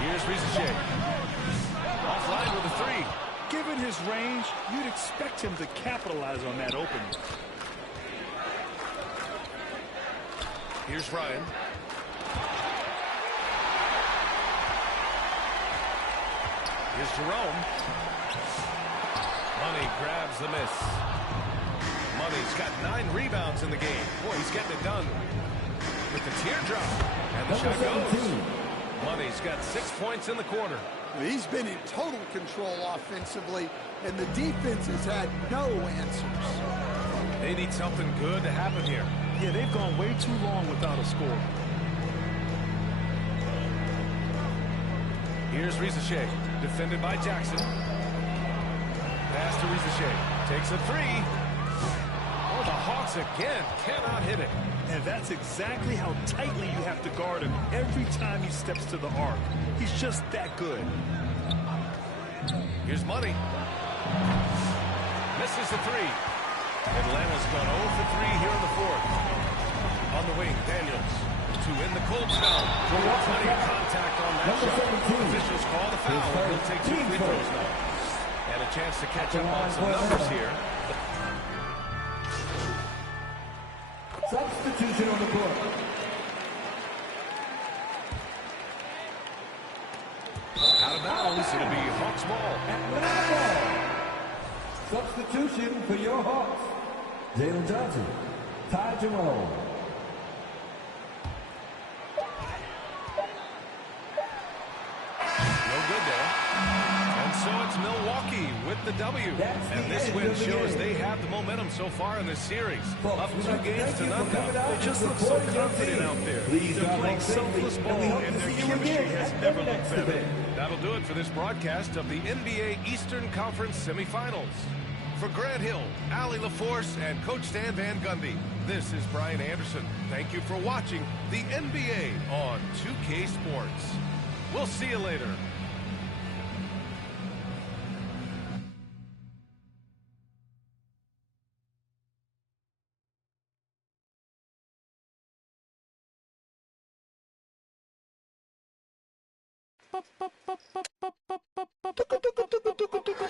Here's Risacher. Offline with a three. Given his range, you'd expect him to capitalize on that opening. Here's Ryan. Here's Jerome. Money grabs the miss. Money's got 9 rebounds in the game. Boy, he's getting it done with the teardrop. And the shot goes. Money's got 6 points in the quarter. He's been in total control offensively, and the defense has had no answers. They need something good to happen here. Yeah, they've gone way too long without a score. Here's Risacher, defended by Jackson. Pass to Risacher, takes a three. Oh, the Hawks again cannot hit it. And that's exactly how tightly you have to guard him every time he steps to the arc. He's just that good. Here's Money. Misses the three. Atlanta's gone 0 for 3 here in the fourth. On the wing, Daniels. To in the cold spell. Plenty of contact on that shot. Officials call the foul. He'll take 2 free throws now. And a chance to catch up on some numbers here. Substitution on the court. Out of bounds. It'll be Hawks ball. Substitution for your Hawks. Jalen Johnson. Ty Jerome. So it's Milwaukee with the W. And this win shows they have the momentum so far in this series. Up 2 games to none now. They just look so confident out there. They're playing selfless ball, and their chemistry has never looked better. That'll do it for this broadcast of the NBA Eastern Conference semifinals. For Grant Hill, Allie LaForce, and Coach Stan Van Gundy, this is Brian Anderson. Thank you for watching the NBA on 2K Sports. We'll see you later.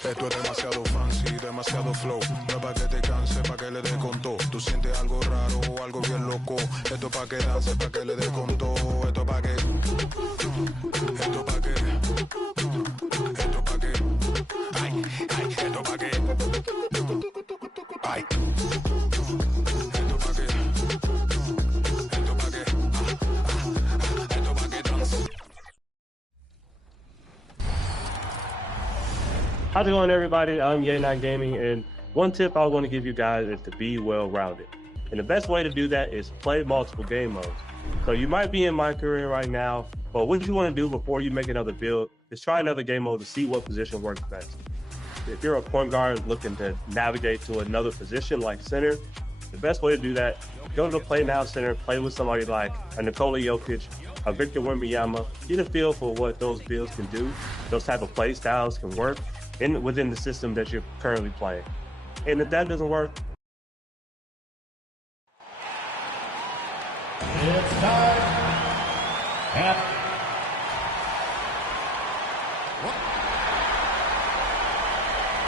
Esto es demasiado fancy, demasiado flow. No es pa' que te canse, pa' que le dé con todo. Tú sientes algo raro o algo bien loco. Esto es pa' que danse, pa' que le dé con todo. Esto es pa' que... Esto pa' que... Esto pa' que... Ay, ay, esto pa' que... Ay. Esto pa' que... Esto pa' que... Esto pa' que danse. How's it going, everybody? I'm Ye9 Gaming, and one tip I want to give you guys is to be well-rounded. And the best way to do that is play multiple game modes. So you might be in my career right now, but what you want to do before you make another build is try another game mode to see what position works best. If you're a point guard looking to navigate to another position like center, The best way to do that, go to the Play Now Center, play with somebody like a Nikola Jokic, a Victor Wembanyama, get a feel for what those builds can do, those type of play styles can work within the system that you're currently playing. And if that doesn't work, it's time.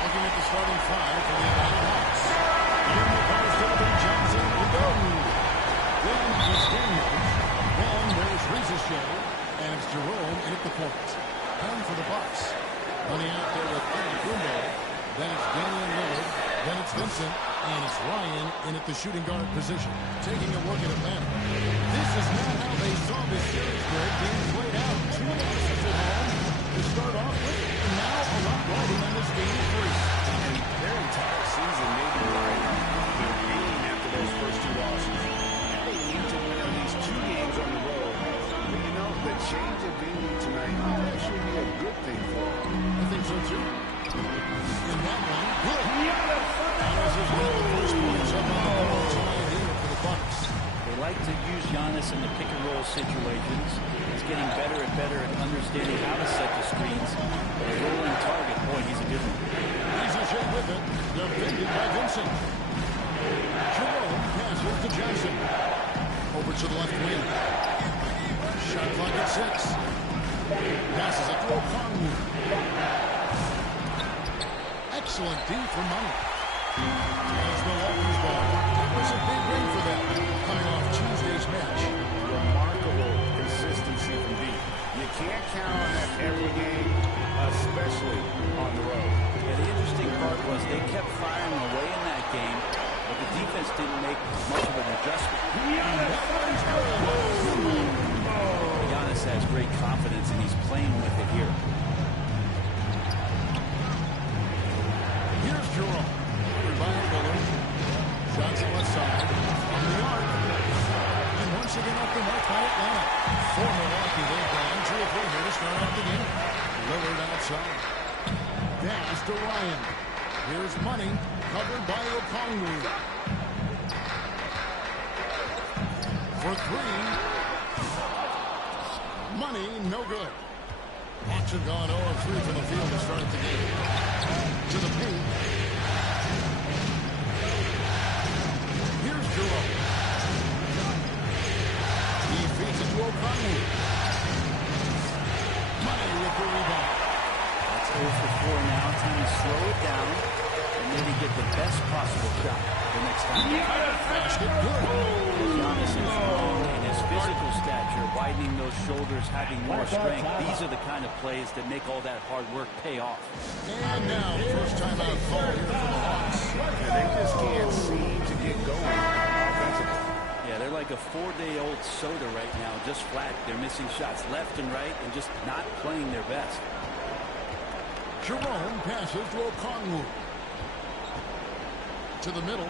Looking at the starting five for the Atlanta Hawks. In the post, it'll be Johnson and Gordon. Then it's Daniels. Then there's Ricochet. And it's Jerome in at the point. Home for the Bucks. Money out there with Antetokounmpo. Then it's Damian Lillard. Then it's Vincent. And it's Ryan in at the shooting guard position. Taking a look at Atlanta. This is not how they saw this series break being played out. 2 losses at home to start off with. And now a lot riding on this game 3. And their entire season may be right. They're reeling after those first 2 losses. And they need to win at least 2 games on the road. But you know, the change of venue tonight might actually be a good thing for them. I think so too. In that one, good. Giannis is one of the first points up on the board tonight here for the Bucks. They like to use Giannis in the pick-and-roll situations. He's getting better and better at understanding how to set the screens. But a rolling target, boy, he's a good one. Ricochet with it, defended by Vincent. Jerome passes to Johnson. Over to the left wing. Shot clock at 6. Passes it to Okongwu. Excellent D for money. As Milwaukee's ball. It was a big win for them, coming off Tuesday's match. Remarkable consistency from deep. You can't count on that every game, especially on the road. Yeah, the interesting part was they kept firing away in that game, but the defense didn't make much of an adjustment. Giannis has great confidence, and he's playing with it here. Here's Jerome. Rebound Lillard. Johnson left side. On the arc. And once again up the mark by Atlanta. For Milwaukee, they've gone 2 of 4 here to start off the game. Lillard outside. Pass to Ryan. Here's Money. Covered by Okongwu. For 3. Money, no good. Hawks have gone 0 of 3 from the field to start the game. To the paint. Here's Jerome. He feeds it to Okongwu. Money with the rebound. That's 0 for 4 now. Time to slow it down and maybe get the best possible shot the next time. Basket good. Giannis is long in his physical stature, widening those shoulders, having more strength. These are the kind of plays that make all that hard work pay off. And now, first timeout call here for the Hawks. And they just can't seem to get going offensively. Yeah, they're like a 4-day-old soda right now, just flat. They're missing shots left and right and just not playing their best. Jerome passes to Okongwu. To the middle.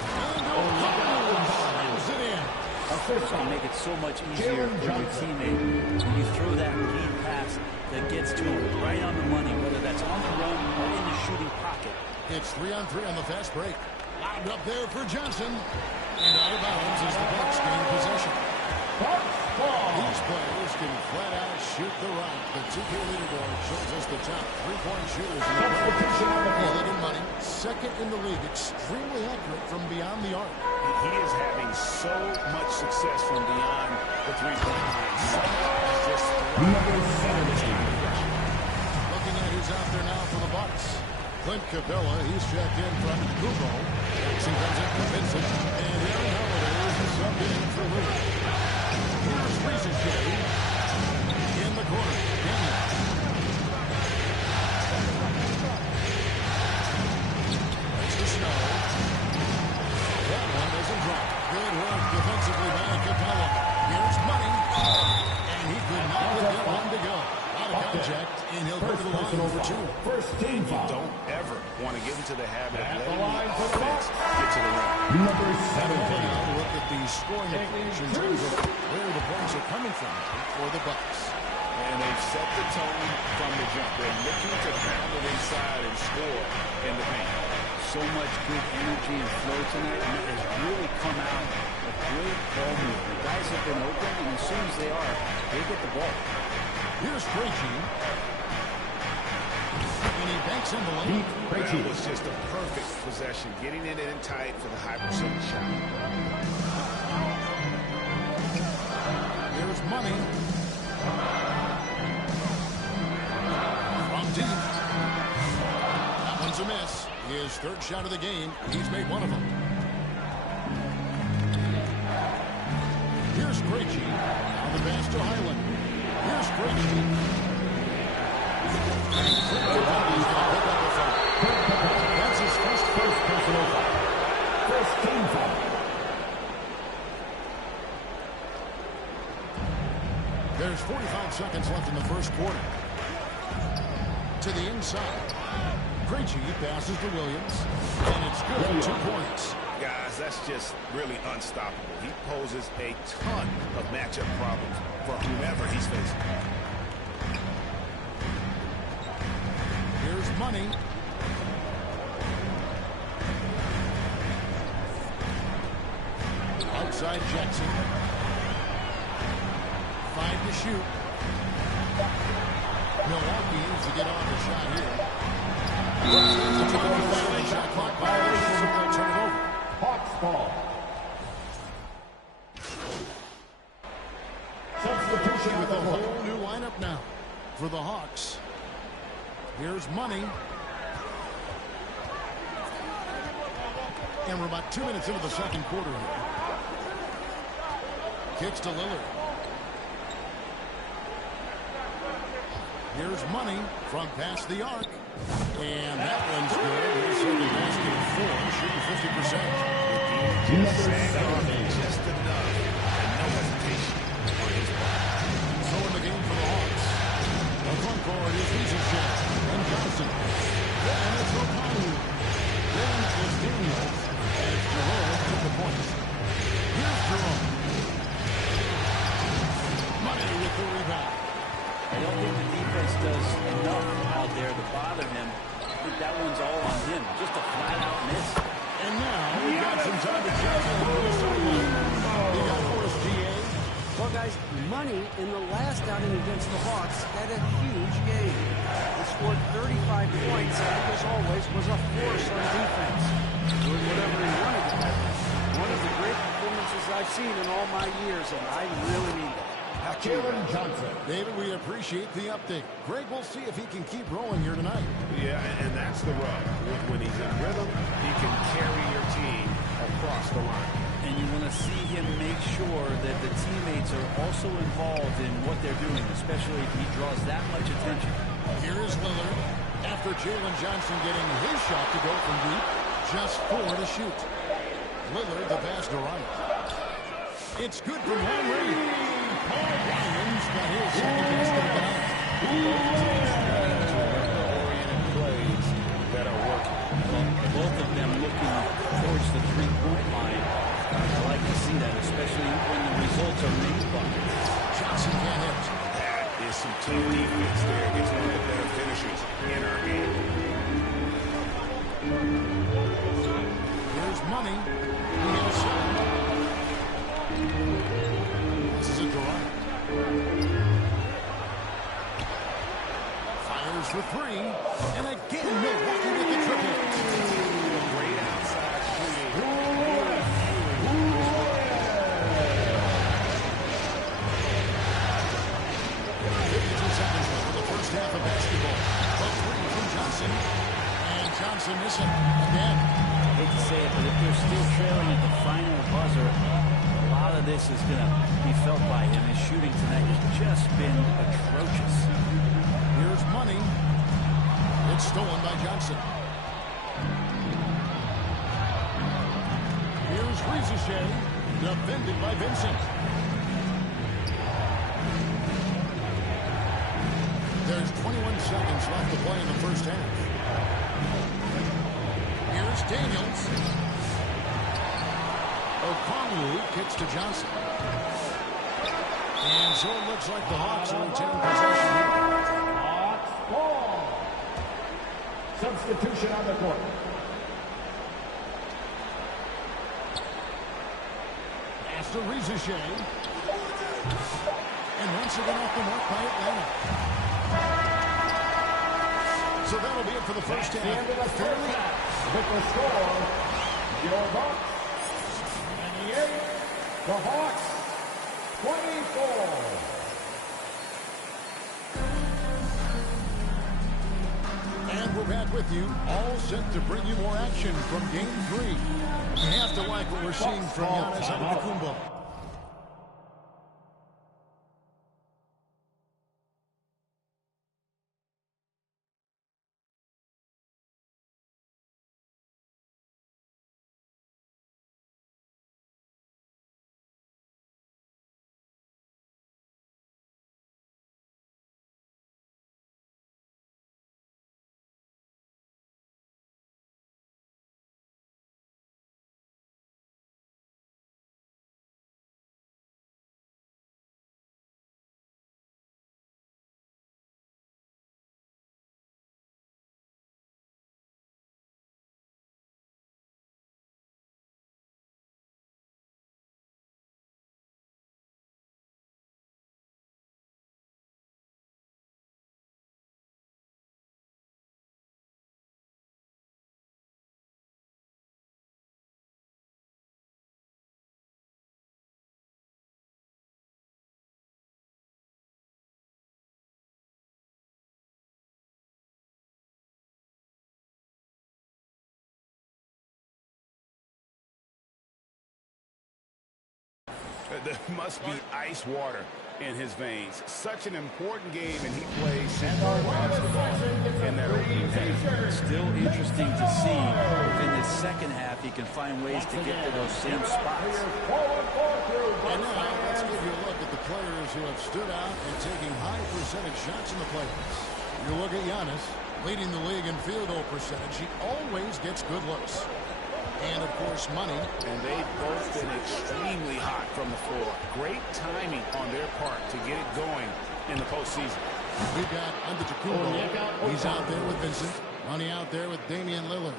And Okongwu slams it in. It's going to make it so much easier for your teammate when you throw that lead pass that gets to him right on the money, whether that's on the run or in the shooting pocket. It's 3-on-3 on the fast break. Lobbed up there for Johnson. And out of bounds as the Bucks gain possession. These players can flat out shoot the rock. The 2K leaderboard shows us the top 3-point shooters in the world. Lillard and Money, second in the league, extremely accurate from beyond the arc. He is having so much success from beyond the 3-point line. Just looking at who's out there now for the Bucks. Clint Capella, he's checked in from Kubo. Jackson comes in for Vincent. And Aaron Holiday is subbed in for Lillard. Here's Ricochet in the corner. Daniel. That's the Snow. That one doesn't drop. Good work defensively by Capella. Here's Money. And he could not get one to go. Out of contact, and he'll go to the line for 2. First team foul. You don't ever want to get into the habit of letting the offense get to the rim. Number 17. Look at the scoring approach in terms of where the points are coming from for the Bucks. And they've set the tone from the jump. They're looking to pound it inside and score in the paint. so much good energy and flow tonight, and it has really come out a great ball movement. The guys have been open, and as soon as they are, they get the ball. Here's Krejci. And he banks in the lane. That was just a perfect possession, getting it in tight for the high percentage shot. Here's Money. From deep. That one's a miss. His third shot of the game. He's made one of them. Here's Krejci. Now the pass to Highland. Here's Krejci. That's his first personal foul. First team foul. There's 45 seconds left in the first quarter. To the inside. Krejci passes to Williams. And it's good for 2 points. Guys, that's just really unstoppable. He poses a ton of matchup problems for whomever he's facing. Here's Money. Outside Jackson. 5 to shoot. Milwaukee needs to get on the shot here. Shot clock violation, so they'll turn it over. Hawks ball. Substitution with a whole new lineup now for the Hawks. Here's Money. And we're about 2 minutes into the second quarter here. Kicks to Lillard. Here's Money from past the arc. And that one's good. His second basket of 4, shooting 50%. Just enough. And no hesitation on his part. So in the game for the Hawks. The front court is Wiesenschaft and Johnson. Then it's O'Connell. Then it's Daniels. And it's Jerome to the points. Here's Jerome. Money with the rebound. I don't think the defense does enough out there to bother him. I think that one's all on him. Just a flat-out miss. And now we've got some time to check in on the sideline. You got Forrest GA. Well, guys, Money in the last outing against the Hawks had a huge game. He scored 35 points and, as always, was a force on defense. Doing whatever he wanted to do. One of the great performances I've seen in all my years, and I really mean it. Jalen Johnson. David, we appreciate the update. Greg, we'll see if he can keep rolling here tonight. Yeah, and that's the rub. When he's in rhythm, he can carry your team across the line. And you want to see him make sure that the teammates are also involved in what they're doing, especially if he draws that much attention. Here is Lillard. After Jalen Johnson getting his shot to go from deep, just 4 to shoot. Lillard, the pass to Wright. It's good from long range. Paul Ryan's got his second basket of the night. Oriented plays that are working. Both of them looking towards the three-point line. I like to see that, especially when the results are made buckets. Johnson can't hit. That is some tough defense there. It's one of the better finishers in our game. Here's Money. He has 7. This is a Durant. Fires for 3. And again, Milwaukee with the triple. Great outside shooting. 52 seconds left for the first half of basketball. A 3 from Johnson. And Johnson missing again. I hate to say it, but if they're still trailing at the final buzzer, a lot of this is going to be felt by him. His shooting tonight has just been atrocious. Here's Money. It's stolen by Johnson. Here's Rizachet, defended by Vincent. There's 21 seconds left to play in the first half. Here's Daniels. O'Connell kicks to Johnson. And so it looks like the Hawks are retaining possession here. Hawks ball. Substitution on the court. to Rizier. And once again off the mark by Atlanta. So that'll be it for the first half. With the score, your Bucks 98, the Hawks 24. And we're back with you, all set to bring you more action from Game 3. You have to like what we're seeing from Giannis Antetokounmpo. There must be ice water in his veins. Such an important game, and he plays superb basketball in that opening half. Still interesting to see if in the second half he can find ways to get to those same spots. And now let's give you a look at the players who have stood out and taking high percentage shots in the playoffs. You look at Giannis, leading the league in field goal percentage. He always gets good looks. And, of course, Money. And they've both been extremely hot from the floor. Great timing on their part to get it going in the postseason. We've got Antetokounmpo. He's out there with Vincent. Money out there with Damian Lillard.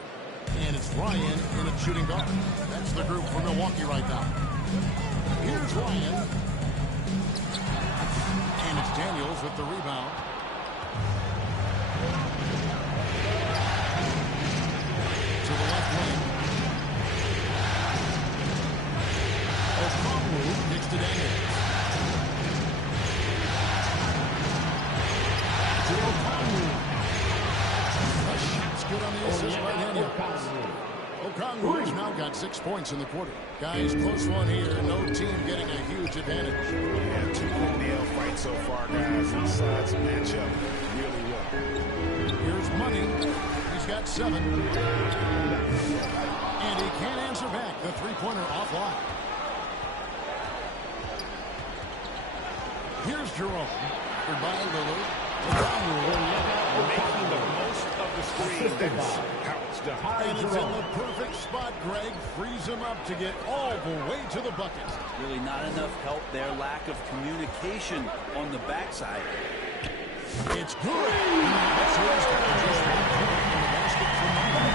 And it's Ryan in a shooting guard. That's the group for Milwaukee right now. Here's Ryan. And it's Daniels with the rebound. To the left wing. Kicks to Daniels. To Okongwu. The shot's good on the assist by Daniels. Okongwu has now got 6 points in the quarter. Guys, close one here. No team getting a huge advantage. Yeah, 2 quick nail fights so far, guys. These sides match up really well. Here's Money. He's got 7. And he can't answer back. The three-pointer offline. Here's Jerome. Goodbye, Lillard. Making the most of the screen. That's how it's done. And it's in the perfect spot, Greg. Frees him up to get all the way to the bucket. Really not enough help there. Lack of communication on the backside. It's good. That's just one point in the basket for Money.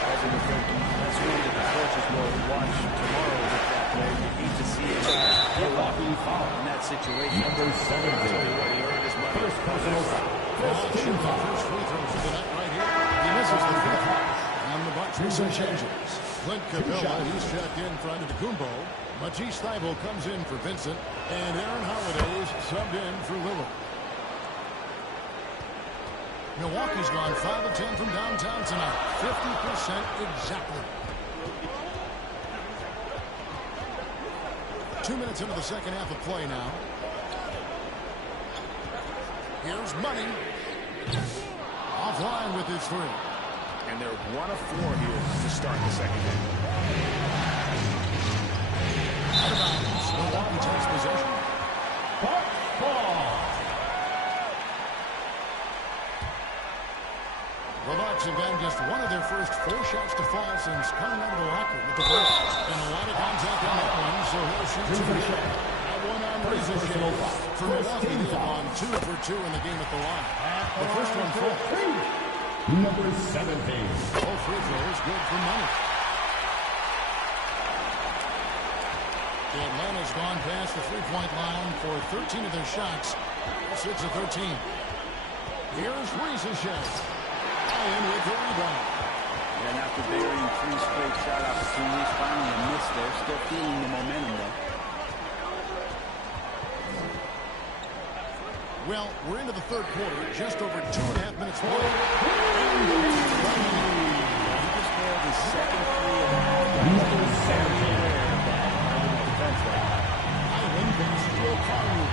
That's one that the coaches will watch tomorrow with that play. You need to see it give up in that situation. Number 17. First personal foul. First free throws of the night right here. He misses the fifth. And the Bucks with some changes. Clint Capella, he's checked in for Antetokounmpo. Matisse Thybulle comes in for Vincent. And Aaron Holiday's subbed in for Lillard. Milwaukee's gone 5 of 10 from downtown tonight. 50% exactly. 2 minutes into the second half of play now. Here's Money. Offline with his 3. And they're 1 of 4 here to start the second game. Out of bounds. Milwaukee takes possession. Ball. The Bucks have gotten just one of their first 4 shots to fall since coming out of the locker with the break. And a lot of contact on that one, so he'll shoot 2. That one on Rizier. For Milwaukee, they've gone 2 for 2 in the game at the line. The first one full. Number 17. Both free throws good for money. Atlanta's gone past the three-point line for 13 of their shots. 6 of 13. Here's Risacher. Ryan with the rebound. And after burying 3 straight shot opportunities, finally a miss there. Still feeling the momentum, though. Well, we're into the third quarter. Just over 2.5 minutes more. He just nailed his second three of the half. Number 17. Island goes to O'Connell.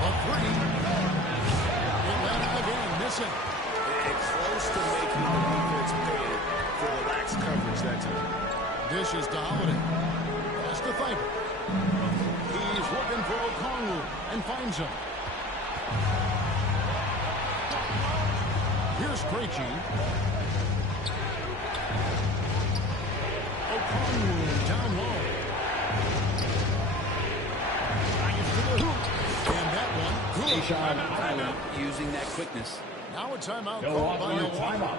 A three. Atlanta again, missing. And close to making the defense pay for the lax coverage that time. Dishes to Holiday. Pass to Thybulle. He's looking for O'Connell and finds him. Here's Krejci. O'Connell down low. Drives to the hoop. And that one good. Timeout using that quickness. Now a timeout called by Milwaukee.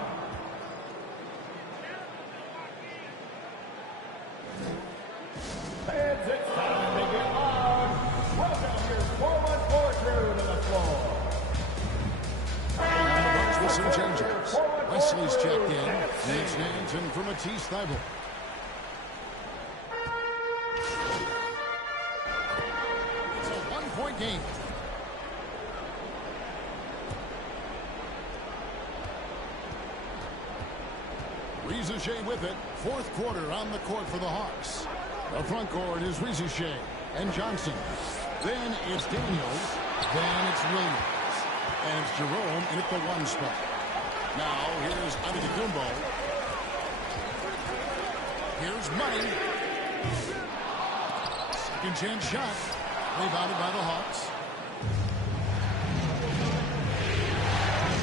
Fans, it's time to get on. Welcome your 4-1-4 crew to the floor. And the Bucks with some changes. Wesley's checked in. It's Nansen for Matisse Thybulle. It's a one-point game. Risacher with it. Fourth quarter on the court for the Hawks. The front court is Risacher and Johnson. Then it's Daniels. Then it's Williams. And it's Jerome in at the 1 spot. Now here's Antetokounmpo. Here's Money. Second chance shot. Rebounded by the Hawks.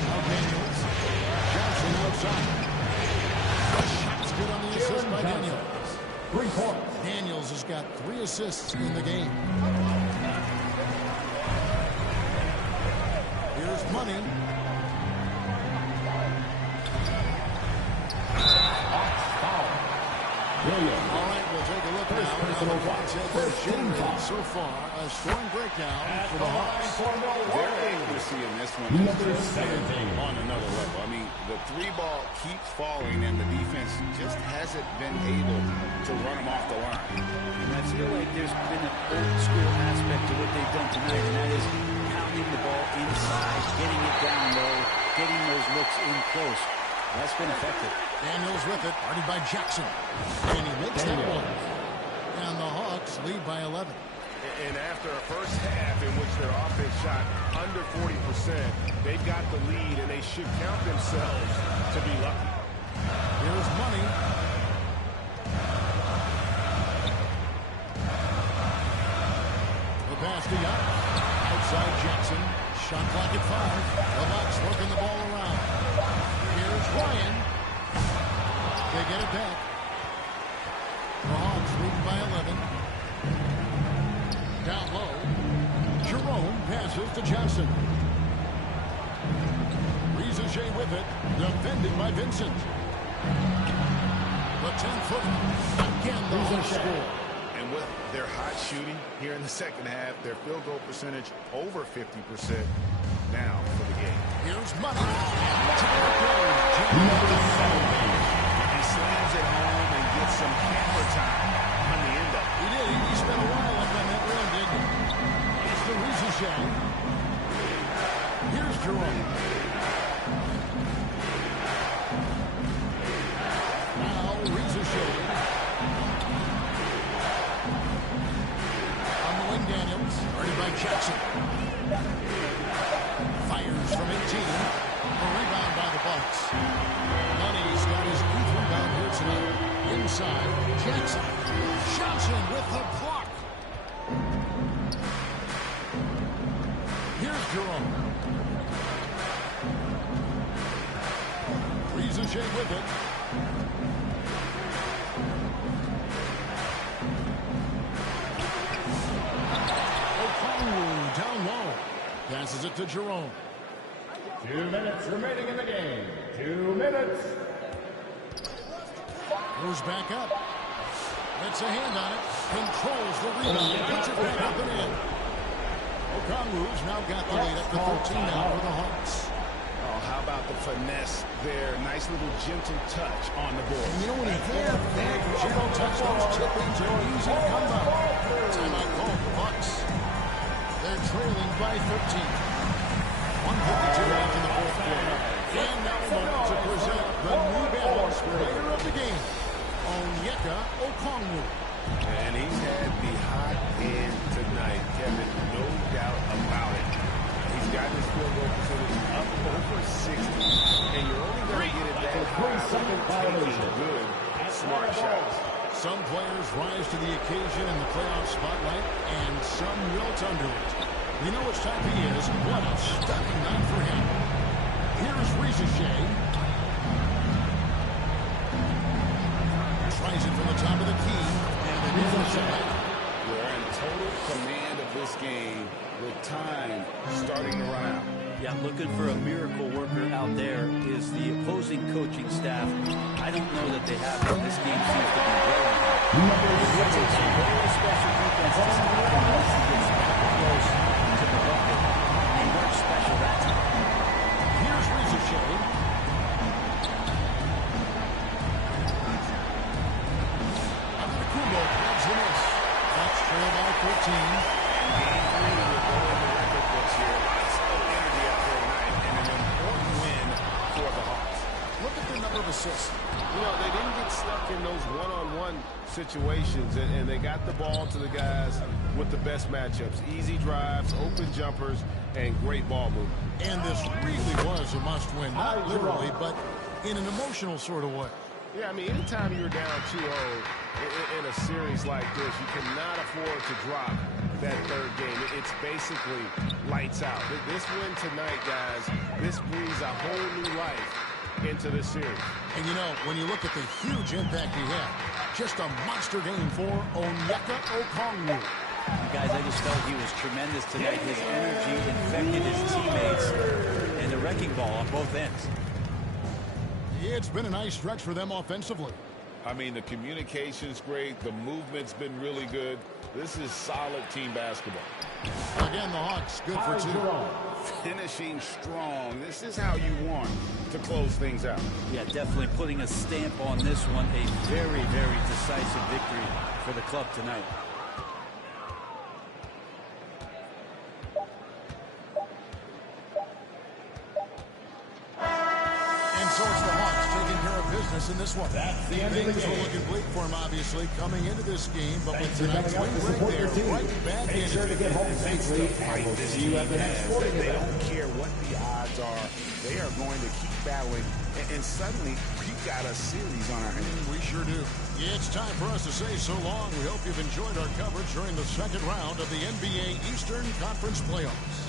Now Daniels. Johnson outside. Good on the assist by Daniels. 3 points. Daniels has got 3 assists in the game. Here's Money. Williams. All right, we'll take a look now. Personal watch. So far, a scoring breakdown for the Hawks. Their accuracy in this one is just on another level. I mean, the 3-ball keeps falling, and the defense just hasn't been able to run them off the line. And I feel like there's been an old-school aspect to what they've done tonight, and that is pounding the ball inside, getting it down low, getting those looks in close. That's been effective. Daniels with it, guarded by Jackson. And he makes that one. And the Hawks lead by 11. And after a first half in which their offense shot under 40%, they've got the lead, and they should count themselves to be lucky. Here's Money. The pass to Young. Outside Jackson. Shot clock at 5. The Bucks working the ball around. Here's Ryan. They get it back. The Hawks lead by 11. Down low. Jerome passes to Johnson. Risacher with it. Defended by Vincent. The 10-footer. Again, the Hawks score. And with their hot shooting here in the second half, their field goal percentage over 50% now for the game. Here's Money. He slams it home and gets some camera time on the end of it. He did. He spent a while up on that rim, didn't he? It's the Risacher. Here's Jerome. Now Risacher. On the wing, Daniels. Guarded by Jackson. Fires from 18. A rebound by the Bucks. Money's got his 8th rebound here tonight. Inside, Jackson. Johnson with the block. Here's Jerome. Risacher with it. O'Connell down low. Passes it to Jerome. 2 minutes remaining in the game. 2 minutes. Goes back up. Gets a hand on it. Controls the rebound. Puts it back up and in. Okongwu's now got the lead up to 13 now for the Hawks. Oh, how about the finesse there? Nice little gentle touch on the board. And you know, when you have that gentle touch, those chip-ins are easy to come by. Timeout call for Hawks. They're trailing by 13. 1:52 left in the fourth quarter. And now a moment to present the New Balance player of the game, Onyeka Okongwu. And he's had the hot hand tonight, Kevin, no doubt about it. He's got his field goal percentage up over 60, and you're only going to get it that high taking good, smart shots. Some players rise to the occasion in the playoff spotlight, and some wilt under it. We know which type he is. What a stunning night for him. Here's Risacher. Tries it from the top of the key, and it is a shot. We're in total command of this game with time starting to run out. Yeah, looking for a miracle worker out there is the opposing coaching staff. I don't know that they have it. This game seems to be growing. It takes some very special defense to stop him once he gets back close to the bucket. They weren't special that time. Here's Risacher. Antetokounmpo grabs the miss. That's trail by 14. And game 3 will go in the record books here. Lots of energy out there tonight, and an important win for the Hawks. Look at the number of assists. You know, they didn't get stuck in those one-on-one situations, and they got the ball to the guys with the best matchups. Easy drives, open jumpers, and great ball movement. And this really was a must-win, not literally, but in an emotional sort of way. Yeah, I mean, anytime you're down 2-0 in a series like this, you cannot afford to drop that third game. It's basically lights out. This win tonight, guys, this breathes a whole new life into this series. And, you know, when you look at the huge impact he had, just a monster game for Onyeka Okongwu. Guys, I just felt he was tremendous tonight. His energy infected his teammates, and the wrecking ball on both ends. It's been a nice stretch for them offensively. I mean, the communication's great. The movement's been really good. This is solid team basketball. Again, the Hawks good for 2. Finishing strong. This is how you want to close things out. Yeah, definitely putting a stamp on this one. A very, very decisive victory for the club tonight. So it's the Hawks taking care of business in this one. Things were looking bleak for them, obviously, coming into this game. But with tonight's win break, they're right back in it. They don't care what the odds are. They are going to keep battling. And suddenly, we've got a series on our hands. We sure do. Yeah, it's time for us to say so long. We hope you've enjoyed our coverage during the second round of the NBA Eastern Conference Playoffs.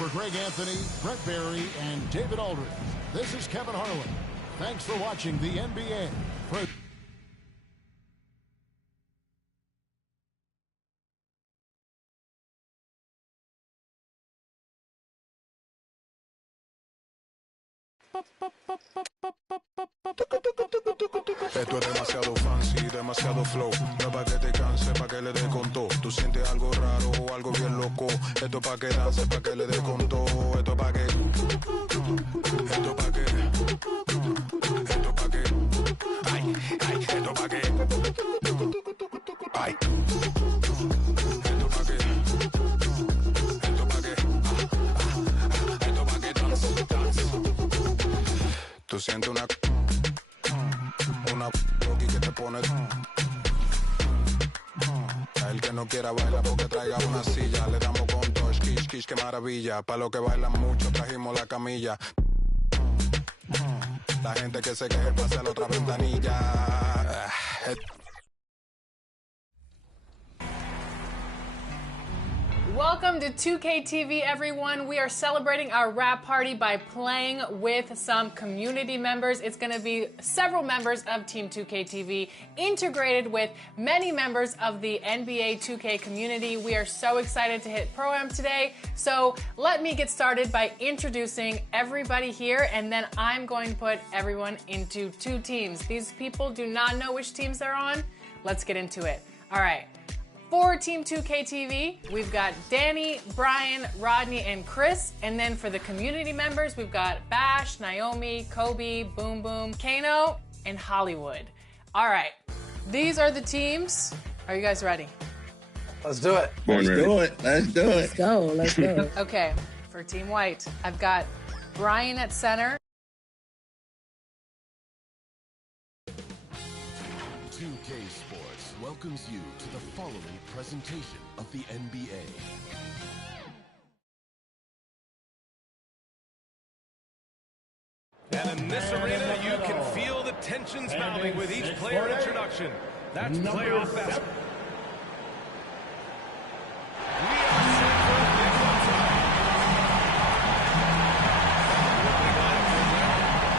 For Greg Anthony, Brett Barry, and David Aldridge, this is Kevin Harlan. Thanks for watching the NBA. Esto es demasiado fancy, demasiado flow. No es pa' que te canse, pa' que le dé con todo. Tú sientes algo raro o algo bien loco. Esto pa' que dance, pa' que le dé con todo. Esto pa' que... Esto pa' que... Esto pa' que... Ay, ay, esto pa' que... Ay. Esto pa' que... Esto pa' que... Esto pa' que dance, dance. Tú sientes una loqui que te pone. A el que no quiera bailar porque traiga una silla. Le damos con dos, kish, kish, qué maravilla. Pa' los que bailan mucho trajimos la camilla. La gente que se queje pasa a la otra ventanilla. Welcome to 2K TV, everyone. We are celebrating our wrap party by playing with some community members. It's going to be several members of Team 2K TV integrated with many members of the NBA 2K community. We are so excited to hit Pro-Am today. So let me get started by introducing everybody here, and then I'm going to put everyone into two teams. These people do not know which teams they're on. Let's get into it. All right. For Team 2K TV, we've got Danny, Brian, Rodney, and Chris. And then for the community members, we've got Bash, Naomi, Kobe, Boom Boom, Kano, and Hollywood. All right, these are the teams. Are you guys ready? Let's do it. Let's do it. Let's do it. Let's go. Let's go. Okay, for Team White, I've got Brian at center. 2K Sports welcomes you to the following presentation of the NBA. And in this arena, you can feel the tensions mounting with each player introduction. That's playoff basketball. We are set for a big one tonight.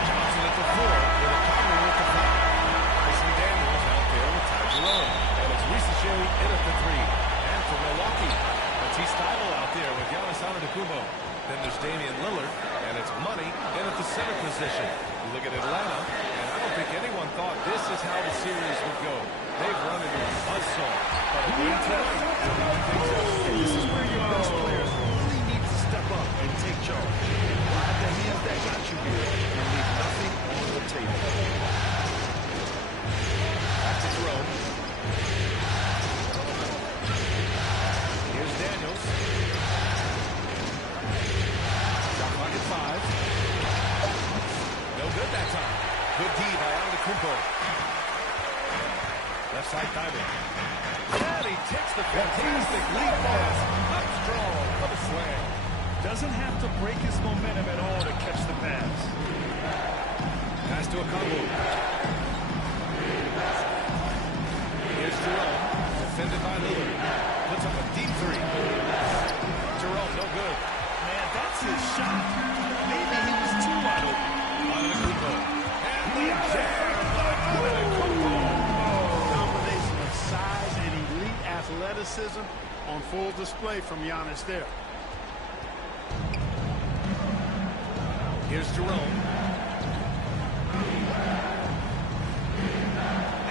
Johnson at the 4 with a Conley with the 5. Jason Daniels out there with Ty Jerome. And it's Risacher in at the 3. And for Milwaukee, Matisse Thybulle out there with Giannis Antetokounmpo. Then there's Damian Lillard, and it's Money in at the center position. You look at Atlanta, and I don't think anyone thought this is how the series would go. They've run into a buzzsaw, but a win tonight will really things up. This is where your best players really need to step up and take charge. Ride the hands that got you here and leave nothing on the table. Back to Jerome. Here's Daniels. Shot clock at 5. No good that time. Good D by Antetokounmpo. Left side Thybulle. And he takes the fantastic lead pass. Up strong for the slam. Doesn't have to break his momentum at all to catch the pass. Pass to Okongwu. Here's Jerome. Defended by Lillard. Puts up a deep 3. Jerome, no good. Man, that's his shot. Maybe he was too wide open. Antetokounmpo. And the jam by Antetokounmpo. Combination of size and elite athleticism on full display from Giannis there. Here's Jerome.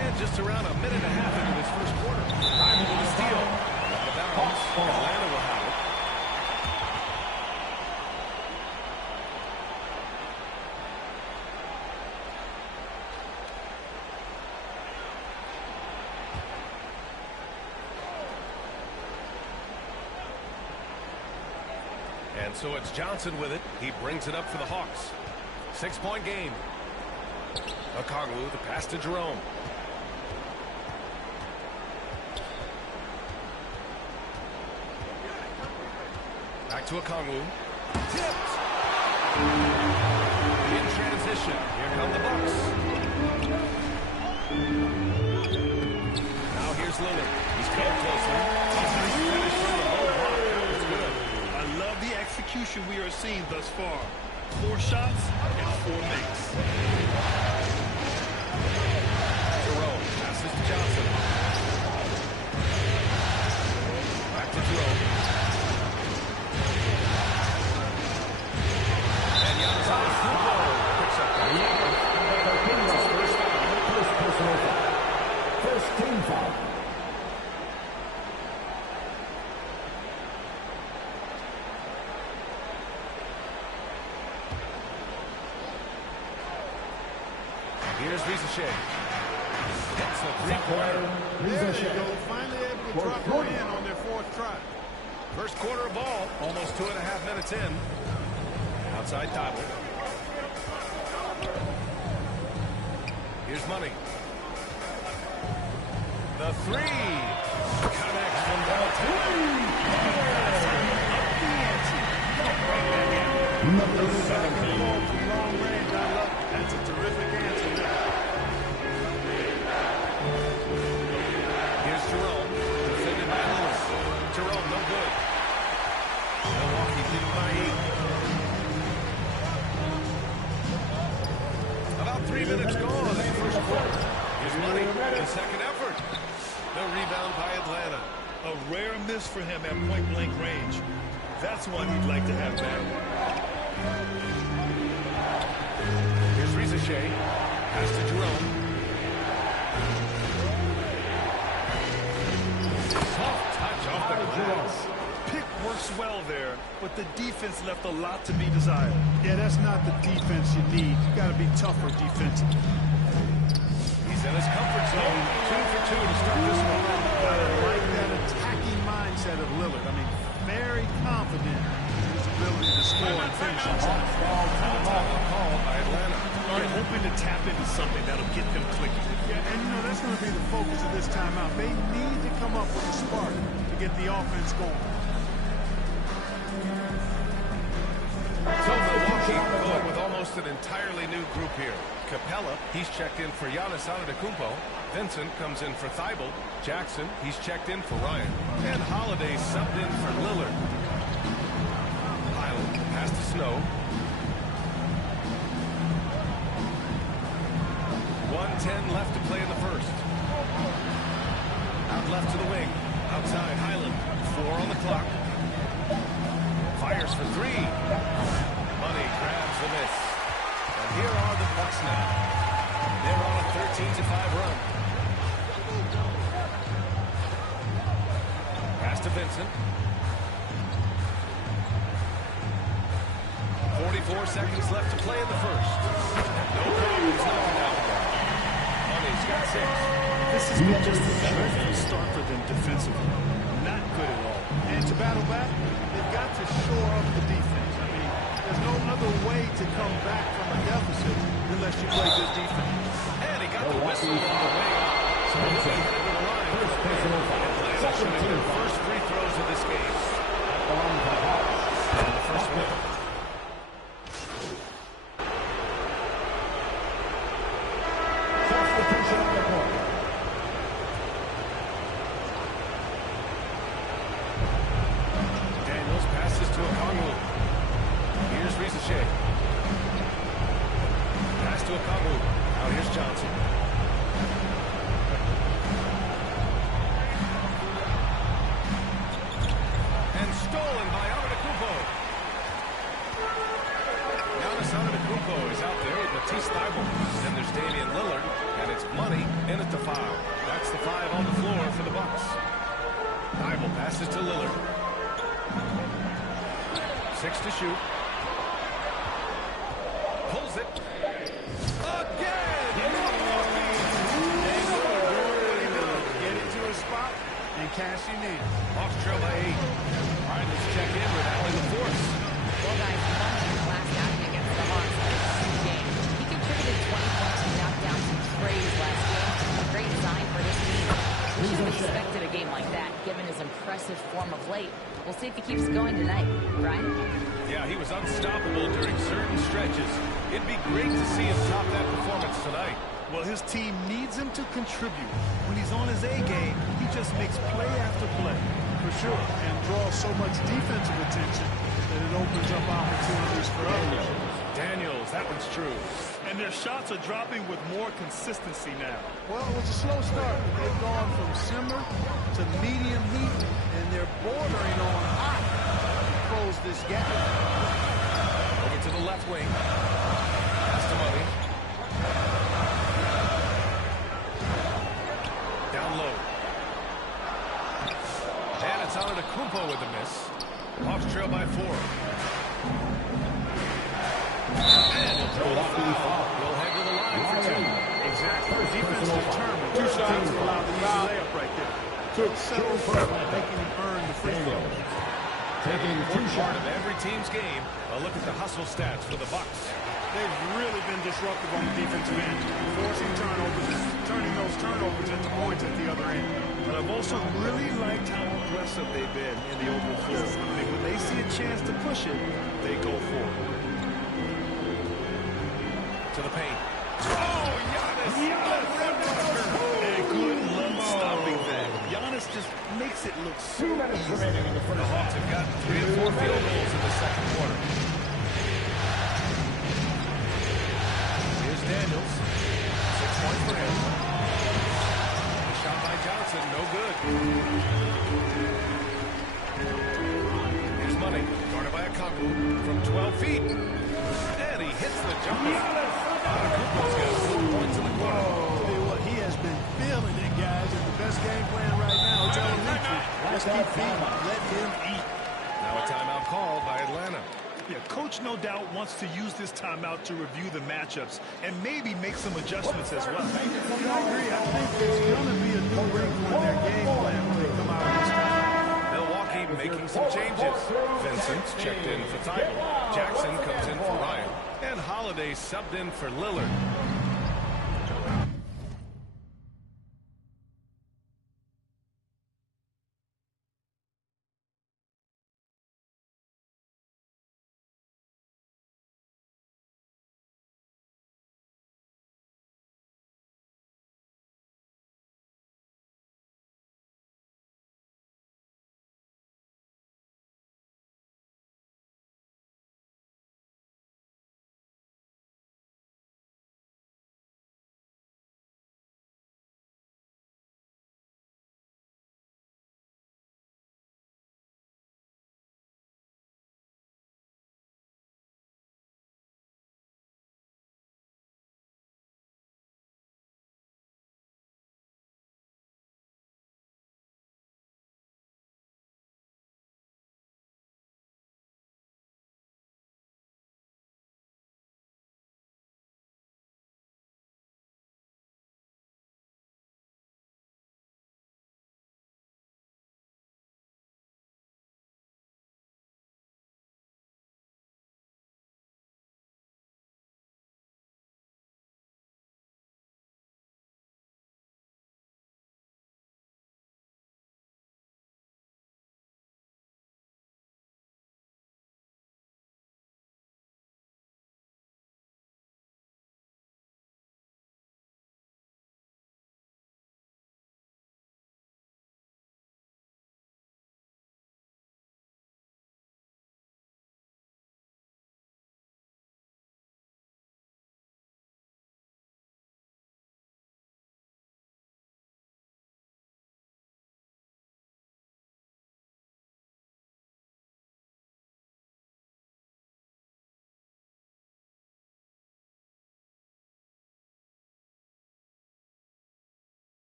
And just around a minute and a half into this first quarter. Thybulle with a steal. Out of bounds. Atlanta will have it. And so it's Johnson with it. He brings it up for the Hawks. 6-point game. Okongwu, the pass to Jerome. Back to Okongwu. Tipped. In transition. Here come the Bucks. Now here's Lillard. He's coming closely. Nice finish from the low block. It's good. I love the execution we are seeing thus far. 4 shots and 4 makes. Jerome passes to Johnson. Back to Jerome. And Giannis Antetokounmpo picks up that. It's his first foul. First team foul. Here's Risacher. Hits a three-pointer. There you go. Finally able to drop one in on their 4th try. First quarter of ball. Almost 2.5 minutes in. Outside Thybulle. Here's Money. The 3. Connects from downtown. Number 17. Long range, I love it. That's a terrific answer there. Here's Jerome. Defended by Lewis. Jerome, no good. A rare miss for him at point-blank range. That's one he'd like to have back. Here's Risacher. Pass to Jerome. Tough touch off the glass. Pick works well there, but the defense left a lot to be desired. Yeah, that's not the defense you need. You got to be tougher defensively. He's in his comfort zone. 2 for 2 to start this one. I like that attacking mindset of Lillard. I mean, very confident in his ability to score and finish on time. Called by Atlanta. They're hoping to tap into something that'll get them clicking. Yeah, and you know, that's going to be the focus of this timeout. They need to come up with a spark to get the offense going. So Milwaukee going with almost an entirely new group here. Capella, he's checked in for Giannis Antetokounmpo. Vincent comes in for Thibault. Jackson, he's checked in for Ryan. And Holiday subbed in for Lillard. Highland, pass to Snow. 1:10 left to play in the first. Out left to the wing. Outside, Highland. 4 on the clock. Fires for 3. Money grabs the miss. And here are the Bucks now. They're on a 13-5 run. Pass to Vincent. 44 seconds left to play in the first. No problems now. Money's got 6. This has been just a dreadful start for them defensively. Not good at all. And to battle back, they've got to shore up the defense. I mean, there's no other way to come back from a deficit unless you play good defense. And he got the whistle on the way up. So he's headed to the line. Atlanta shooting their first free throws of this game. And the first one. Daniels passes to Okongwu. Here's Risacher. Pass to Okongwu. Now here's Johnson. And stolen by Antetokounmpo. Giannis Antetokounmpo is out there with Matisse Thybulle. Then there's Damian Lillard, and it's Money in at the foul. That's the 5 on the floor for the Bucks. Thybulle passes to Lillard. 6 to shoot. Pulls it. Again! Get into a spot and cash in. Hawks trail by 8. All right, let's check in with Allen LaForce. Well, guys, Money in the last outing against the Hawks had a huge game. He contributed 20 points and knocked down some praise last game. A great sign for his team. We should have expected a game like that, given his impressive form of late. We'll see if he keeps going tonight. Ryan? Yeah, he was unstoppable during certain stretches. It'd be great to see him top that performance tonight. Well, his team needs him to contribute. When he's on his A game, he just makes play after play. For sure, and draws so much defensive attention that it opens up opportunities for others. Daniels, that one's true. And their shots are dropping with more consistency now. Well, it was a slow start. They've gone from simmer to medium heat, and they're bordering on hot to close this gap. Over to the left wing. Pass to Money. Down low. And it's Antetokounmpo with the miss. Hawks trail by 4. And he'll throw the foul. He'll head to the line for 2. Exactly. Defense determined. 2 shots to allow the easy layup right there. Took settle for making him earn the free throw. Taking 2 part of every team's game. A look at the hustle stats for the Bucks. They've really been disruptive on the defensive end, forcing turnovers and turning those turnovers into points at the other end. But I've also really liked how aggressive they've been in the open floor. I mean, when they see a chance to push it, they go for it. To the paint. Oh, Giannis! And good luck stopping that. Giannis just makes it look so easy. The Hawks have gotten 3 and 4 field goals in the second quarter. Here's Daniels. 6 points for him. The shot by Johnson, no good. feet. And he hits the jumper. Antetokounmpo's got 4 points in the quarter. Tell you what, he has been feeling it, guys. And the best game plan right now is elementary. Just keep feeding him. Let him eat. Now a timeout called by Atlanta. Yeah, coach no doubt wants to use this timeout to review the matchups and maybe make some adjustments as well. I agree. I think there's going to be a new wrinkle in their game plan when they come out of this time. Milwaukee making some changes. Vincent's checked in for Thybulle. Jackson comes in for Ryan. And Holiday subbed in for Lillard.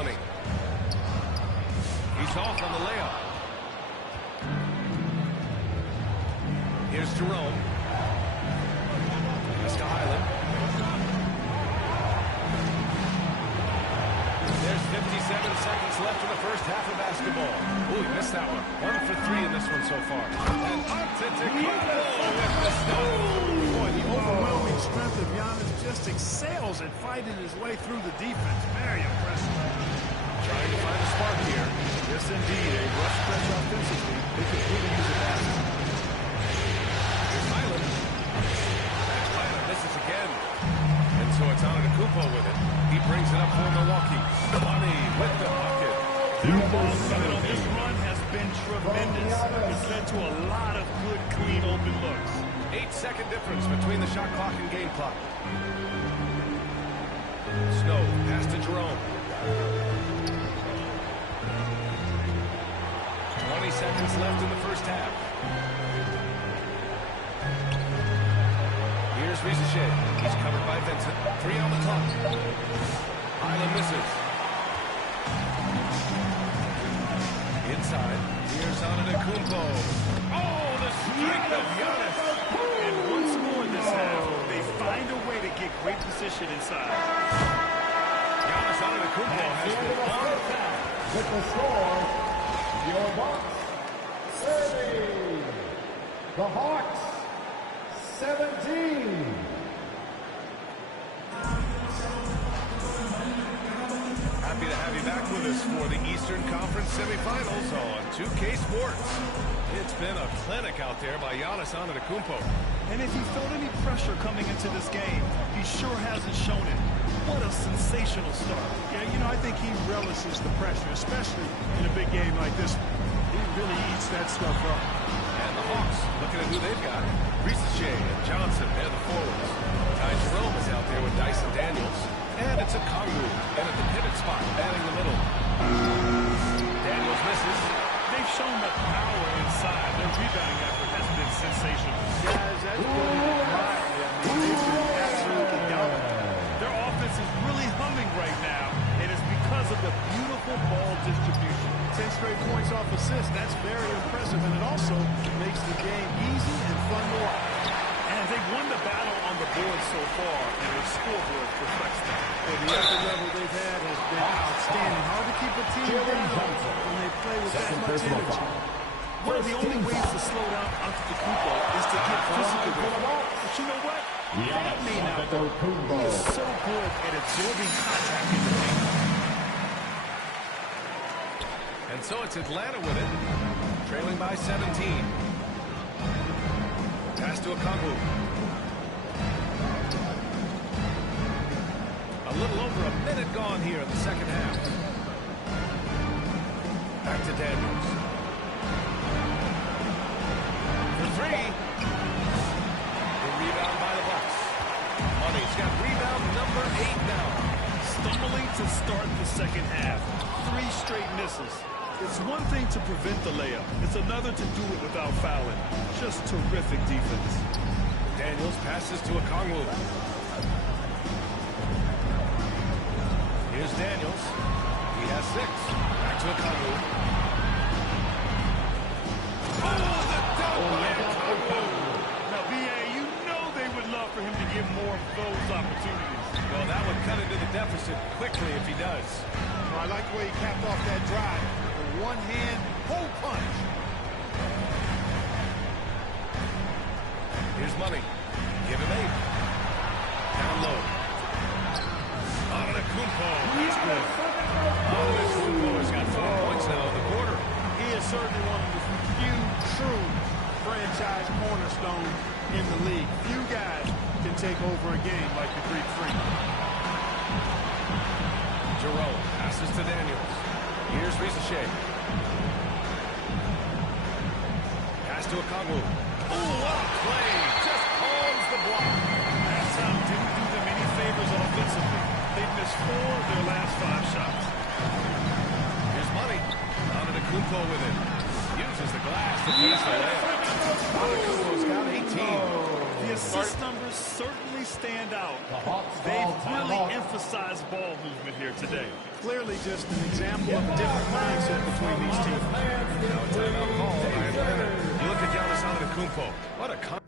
Money. He's off on the layup. Here's Jerome. Pass to Highland. There's 57 seconds left in the first half of basketball. Ooh, he missed that one. 1 for 3 in this one so far. And Antetokounmpo with the stop. Boy, the overwhelming strength of Giannis just excels at fighting his way through the defense. Very impressive. Trying to find a spark here. Yes, indeed. A rush stretch offensively. They could really use a basket. Here's Highland. Atlanta misses again. And so it's Antetokounmpo with it. He brings it up for Milwaukee. Money with the bucket. Their ball movement on this run has been tremendous. It's led to a lot of good, clean, open looks. 8-second difference between the shot clock and game clock. Snow, pass to Jerome. 20 seconds left in the first half. Here's Risacher. He's covered by Vincent. 3 on the clock. Highland misses. Inside. Here's Antetokounmpo. Oh, the strength of Giannis. And once more in this half, they find a way to get great position inside. Giannis Antetokounmpo has been on fire. With the score, your Bucks serving the Hawks 17. Happy to have you back with us for the Eastern Conference semifinals on 2K Sports. It's been a clinic out there by Giannis Antetokounmpo. And if he felt any pressure coming into this game, he sure hasn't shown it. What a sensational start. Yeah, you know, I think he relishes the pressure, especially in a big game like this one. He really eats that stuff up. And the Hawks, looking at who they've got. Risacher and Johnson, they're the forwards. Ty Jerome is out there with Dyson Daniels. And it's a Kongu. And at the pivot spot, batting the middle. Daniels misses. They've shown the power inside. Their rebounding effort has been sensational. Guys, that's putting it mildly. I mean, they've been absolutely dominant. Their offense is really humming right now, and it's because of the beautiful ball distribution. 10 straight points off assists. That's very impressive, and it also makes the game easy and fun to watch. And they've won the battle on the board so far, and their scoreboard reflects that. Well, the effort level they've had has been outstanding. Hard to keep a team down when they play with that much energy. One of the only ways to slow down Antetokounmpo is to get physical with him. But you know what? That may not work. He is so good at absorbing contact in the paint. And so it's Atlanta with it, trailing by 17. Pass to a Kongu. A little over a minute gone here in the second half. Back to Daniels. For 3. The rebound by the Bucks. Money's got rebound number 8 now. Stumbling to start the second half. 3 straight misses. It's one thing to prevent the layup. It's another to do it without fouling. Just terrific defense. Daniels passes to a Kongu. Here's Daniels. He has 6. Back to a Kongu. Oh, the dunk by Kongu. Now, B.A., you know they would love for him to get more of those opportunities. Well, that would cut into the deficit quickly if he does. Well, I like the way he capped off that drive. The one-hand hole punch. Here's Money. Give him 8. Down low. Antetokounmpo. That's good. Antetokounmpo has got 4 points now in the quarter. He is certainly one of the few true franchise cornerstones in the league. Few guys can take over a game like the Greek Freak. Jerome passes to Daniels. Here's Risacher. Pass to a Kongu. Oh, what a play! Just calms the block. That time didn't do them any favors offensively. They've missed 4 of their last 5 shots. Here's Money. Antetokounmpo with it. Uses the glass to finish the layup. Antetokounmpo's got 18. The The assist numbers certainly stand out. They've really emphasized ball movement here today. Clearly just an example of a different mindset between these teams. Timeout call by Atlanta. You look at Giannis Antetokounmpo. What a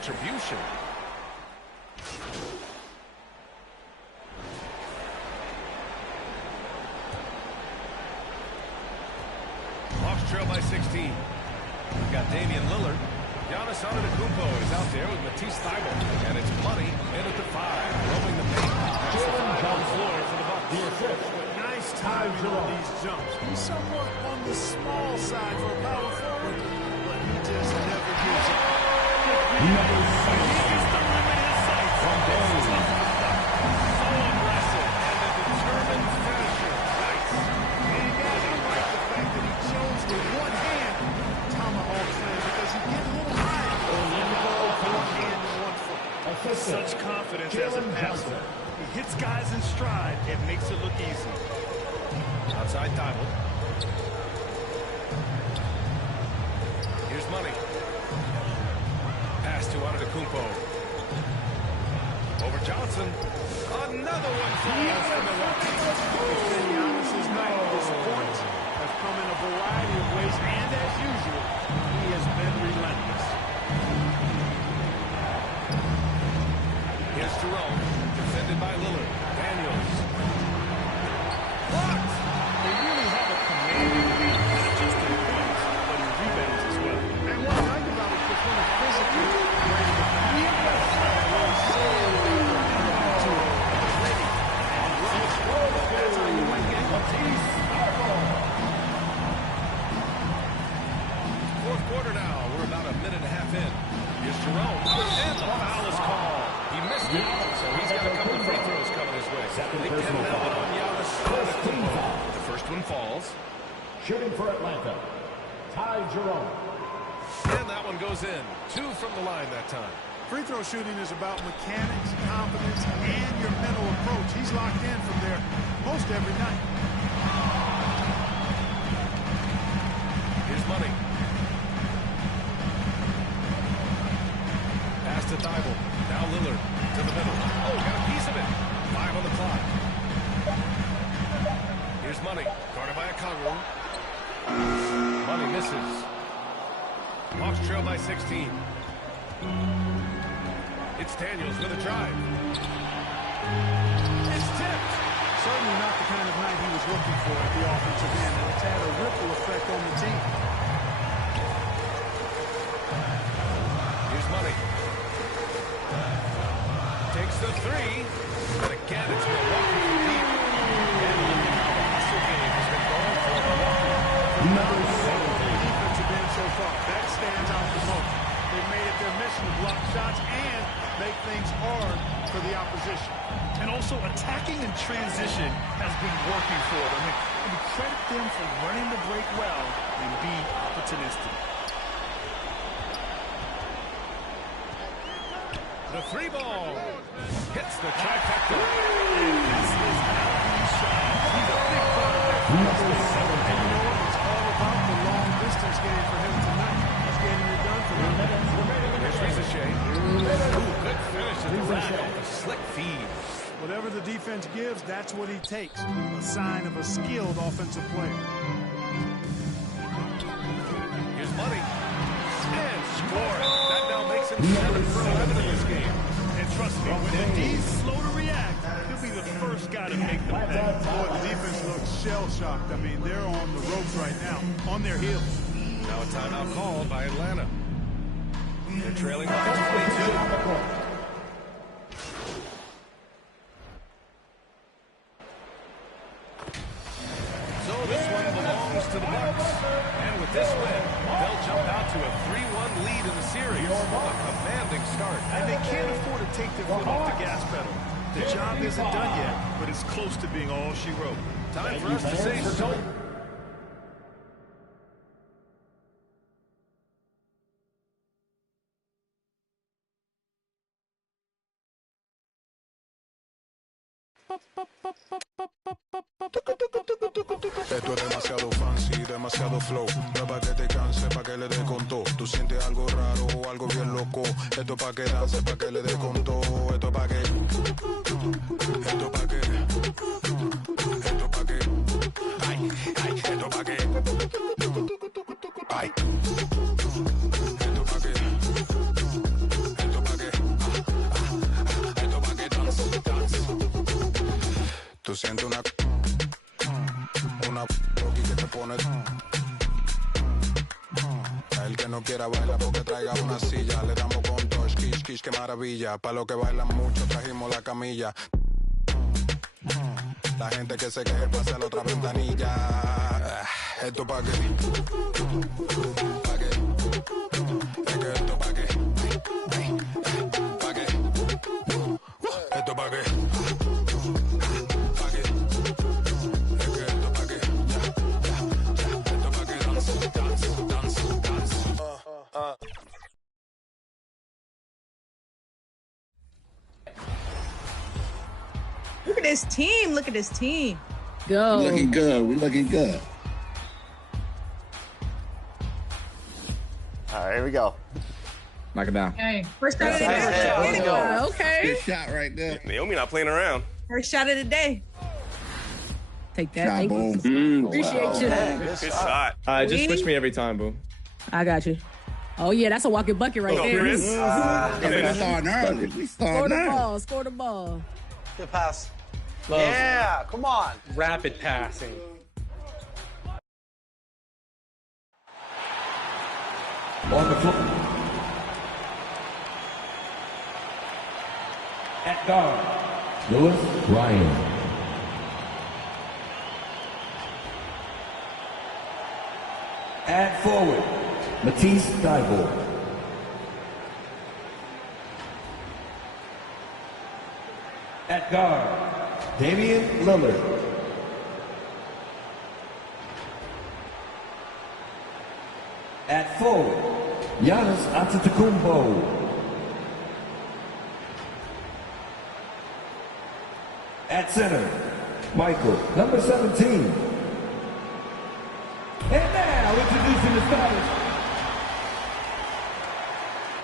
contribution. Hawks trail by 16. We've got Damian Lillard. Giannis Antetokounmpo is out there with Matisse Thybulle. And it's Money in at the 5. Roaming the paint. On the floor for the Bucks. Nice timing on these jumps. He's somewhat on the small side for a power forward, but he just never gives up. He is the limit in sight. So aggressive and a determined finisher. Nice. And guys, I like the fact that he chose with one hand tomahawk slam because he gets a little higher. One hand and one foot. Such confidence as a passer. He hits guys in stride and makes it look easy. Outside Thybulle. Here's Money. Pass to Antetokounmpo. Over Johnson. Another one falls for Milwaukee. Giannis's night at this point has come in a variety of ways, and as usual, he has been relentless. Here's Jerome, defended by Lillard. Daniels. Blocked! They really have a commanding lead, not just in points, but in rebounds as well. And what I like about it is when a physically ready to pass. That's how you win games. Fourth quarter now. We're about a minute and a half in. Here's Jerome. And the foul is called. He missed it, so he's got a couple of free throws coming his way. Big 10 now on Giannis Antetokounmpo. The first one falls. Shooting for Atlanta, Ty Jerome. And that one goes in. 2 from the line that time. Free throw shooting is about mechanics, confidence, and your mental approach. He's locked in from there most every night. Here's Money. Pass to Thybulle. Now Lillard to the middle. Oh, got a piece of it. 5 on the clock. Here's Money. Guarded by Okongwu. Money misses. Hawks trail by 16. It's Daniels with a drive. It's tipped. Certainly not the kind of night he was looking for at the offensive end, and it's had a ripple effect on the team. Here's Money. Takes the 3. And again, it's Milwaukee from deep. And look at how the hustle game has been going for Milwaukee. Defensive end so far. That stands out the most. They've made it their mission to block shots and make things hard for the opposition. And also attacking in transition has been working for them. I mean, credit them for running the break well and being opportunistic. The 3 ball hits the trifecta. This is how he shines. He's a big part of that. And you know what? It's all about the long distance game for him tonight. He's getting it done for him. Here's Ricochet. Ooh, good finish at the rack off a slick feed. Whatever the defense gives, that's what he takes. A sign of a skilled offensive player. Here's Money. And scoring. That now makes him 7 for 11 in this game. And trust me, when D's slow to react, he'll be the first guy to make them pay. Boy, the defense looks shell-shocked. I mean, they're on the ropes right now, on their heels. Now a timeout called by Atlanta. They're trailing by 22. So this one belongs to the Bucks. And with this win, they'll jump out to a 3-1 lead in the series. A commanding start. And they can't afford to take their foot off the gas pedal. The job isn't done yet, but it's close to being all she wrote. Time for us to say so. Esto es demasiado fancy, demasiado flow. No es pa' que te canse, pa' que le dé con todo. Tú sientes algo raro o algo bien loco. Esto es pa' que dance, pa' que le dé con todo. Esto es pa' que... Esto es pa' que... Esto es pa' que... Ay, ay, esto es pa' que... Ay. Esto es pa' que... Esto pone. El que no quiera bailar porque traiga una silla. Le damos con touch, kish, kish, qué maravilla. Pa' los que bailan mucho trajimos la camilla. La gente que se queje pase a la otra ventanilla. Esto pa' qué. Pa' qué. Es que esto pa' qué. Pa' qué. Esto pa' qué. Pa' qué. Es que esto pa' qué. Esto pa' qué. Dance, dance, dance, dance. Look at this team. Look at this team. Go. We're looking good. We're looking good. All right, here we go. Knock it down. Okay. First shot of the day. Okay. Good shot right there. Naomi not playing around. First shot of the day. Take that. Thank you. Appreciate you. Good shot. Just switch me every time, boo. I got you. Oh, yeah, that's a walking bucket right there. We starting early. We Score starting the early. ball. Score the ball. Good pass. Love. Yeah, come on. Rapid passing. On the floor. At guard, Lewis Ryan. At forward, Matisse Thybulle. At guard, Damian Lillard. At forward, Giannis Antetokounmpo. At center, Michael, number 17. And now, introducing the starters.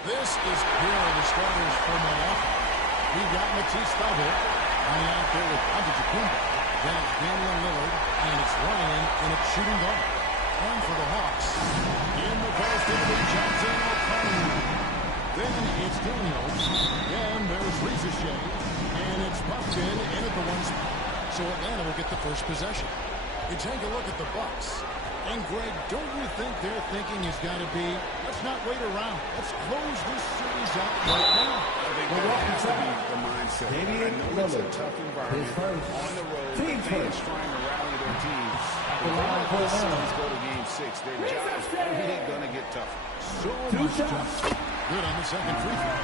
This is here are the starters for Milwaukee. We've got Matisse Thybulle on the out there with Antetokounmpo. Then it's Damian Lillard, and it's Ryan in its shooting guard. And for the Hawks, in the post is Johnson O'Connor. Then it's Daniels. Then there's Ricochet. And it's Buffkin in at the one spot. So Atlanta will get the first possession. You take a look at the Bucks. And Greg, don't you think their thinking has got to be, let's not wait around. Let's close this series out right now. I think that has to be the mindset. I know it's a tough environment on the road. The fans trying to rally their team. If they let this series go to Game 6, their job is only going to get tougher. So much tougher. Good on the second free throw.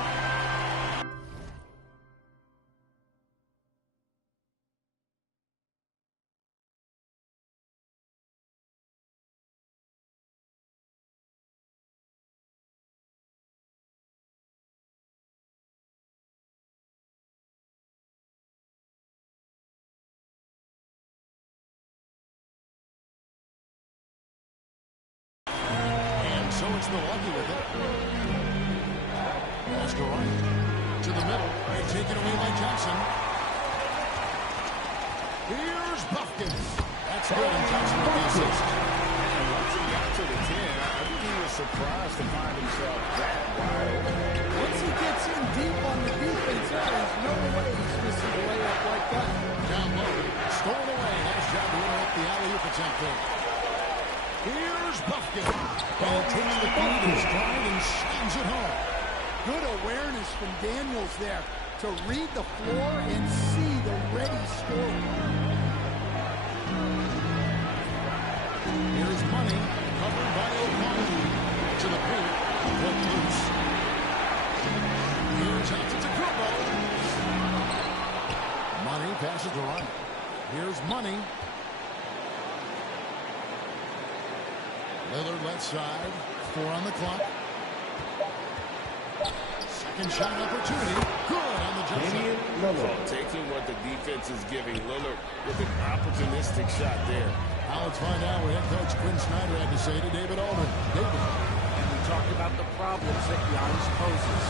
So it's Milwaukee with it. Pass to Ryan. To the middle. And taken away by Johnson. Here's Buffkin. That's good. And Johnson with the assist. And once he got to the 10, I think he was surprised to find himself that wide open. Once he gets in deep on the defense, there's no way he's missing a layup like that. Down low. Stolen away. Nice job to interrupt the alley-oop attempt there. Here's Buffkin. Ball takes the feed in stride and slams it home. Good awareness from Daniels there to read the floor and see the ready score. Here's Money, covered by O'Connor. To the paint, put loose. Here's Antetokounmpo. Money passes to Ryan. Here's Money. Lillard left side, 4 on the clock. Second shot opportunity, good on the jump shot. So taking what the defense is giving Lillard with an opportunistic shot there. Now let's find out what head coach Quinn Snyder had to say to David Aldridge. David. And we talked about the problems that Giannis poses.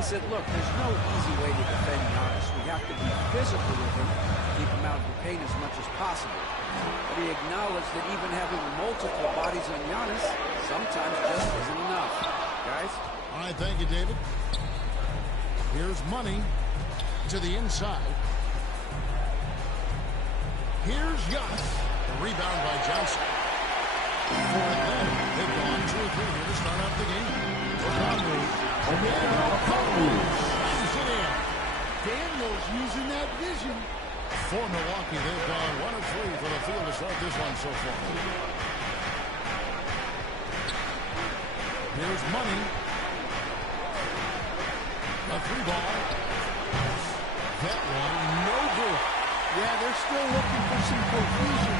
He said, look, there's no easy way to defend Giannis. We have to be physical with him, keep him out of the paint as much as possible. But he acknowledged that even having multiple bodies on Giannis sometimes just isn't enough. Guys? All right, thank you, David. Here's Money to the inside. Here's Giannis. A rebound by Johnson. Slams it in. Daniels using that vision. For Milwaukee, they've gone 1 of 3 for the field to start this one so far. Here's Money. A 3-ball. That one, no good. Yeah, they're still looking for some cohesion.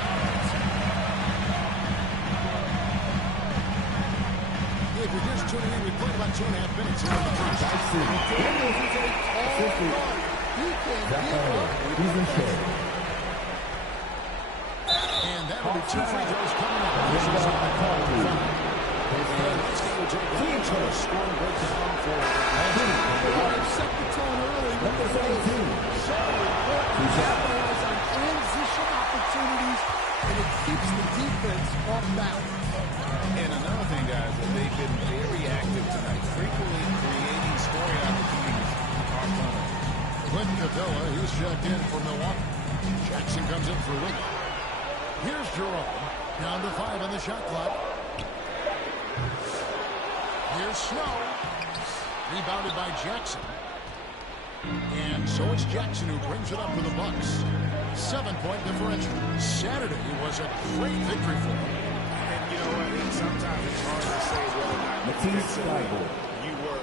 If you're just tuning in, we played about 2.5 minutes here in the first. Daniels is a tall guard. He can get up with the pressure. And that'll be 2 free throws coming up. This is on the call. And this game will take a scoring breakdown for set the tone early with the game. So important to capitalize on transition opportunities, and it keeps the defense off balance. And another thing, guys, that they've been very active tonight, frequently creating scoring opportunities on Thunder. Clint Capella, he's checked in for Milwaukee. Jackson comes in for Wiggins. Here's Jerome. Down to 5 on the shot clock. Here's Snow. Rebounded by Jackson. And so it's Jackson who brings it up for the Bucks. 7-point differential. Saturday was a great victory for him. And you know what? Sometimes it's hard to say whether or not defensively you were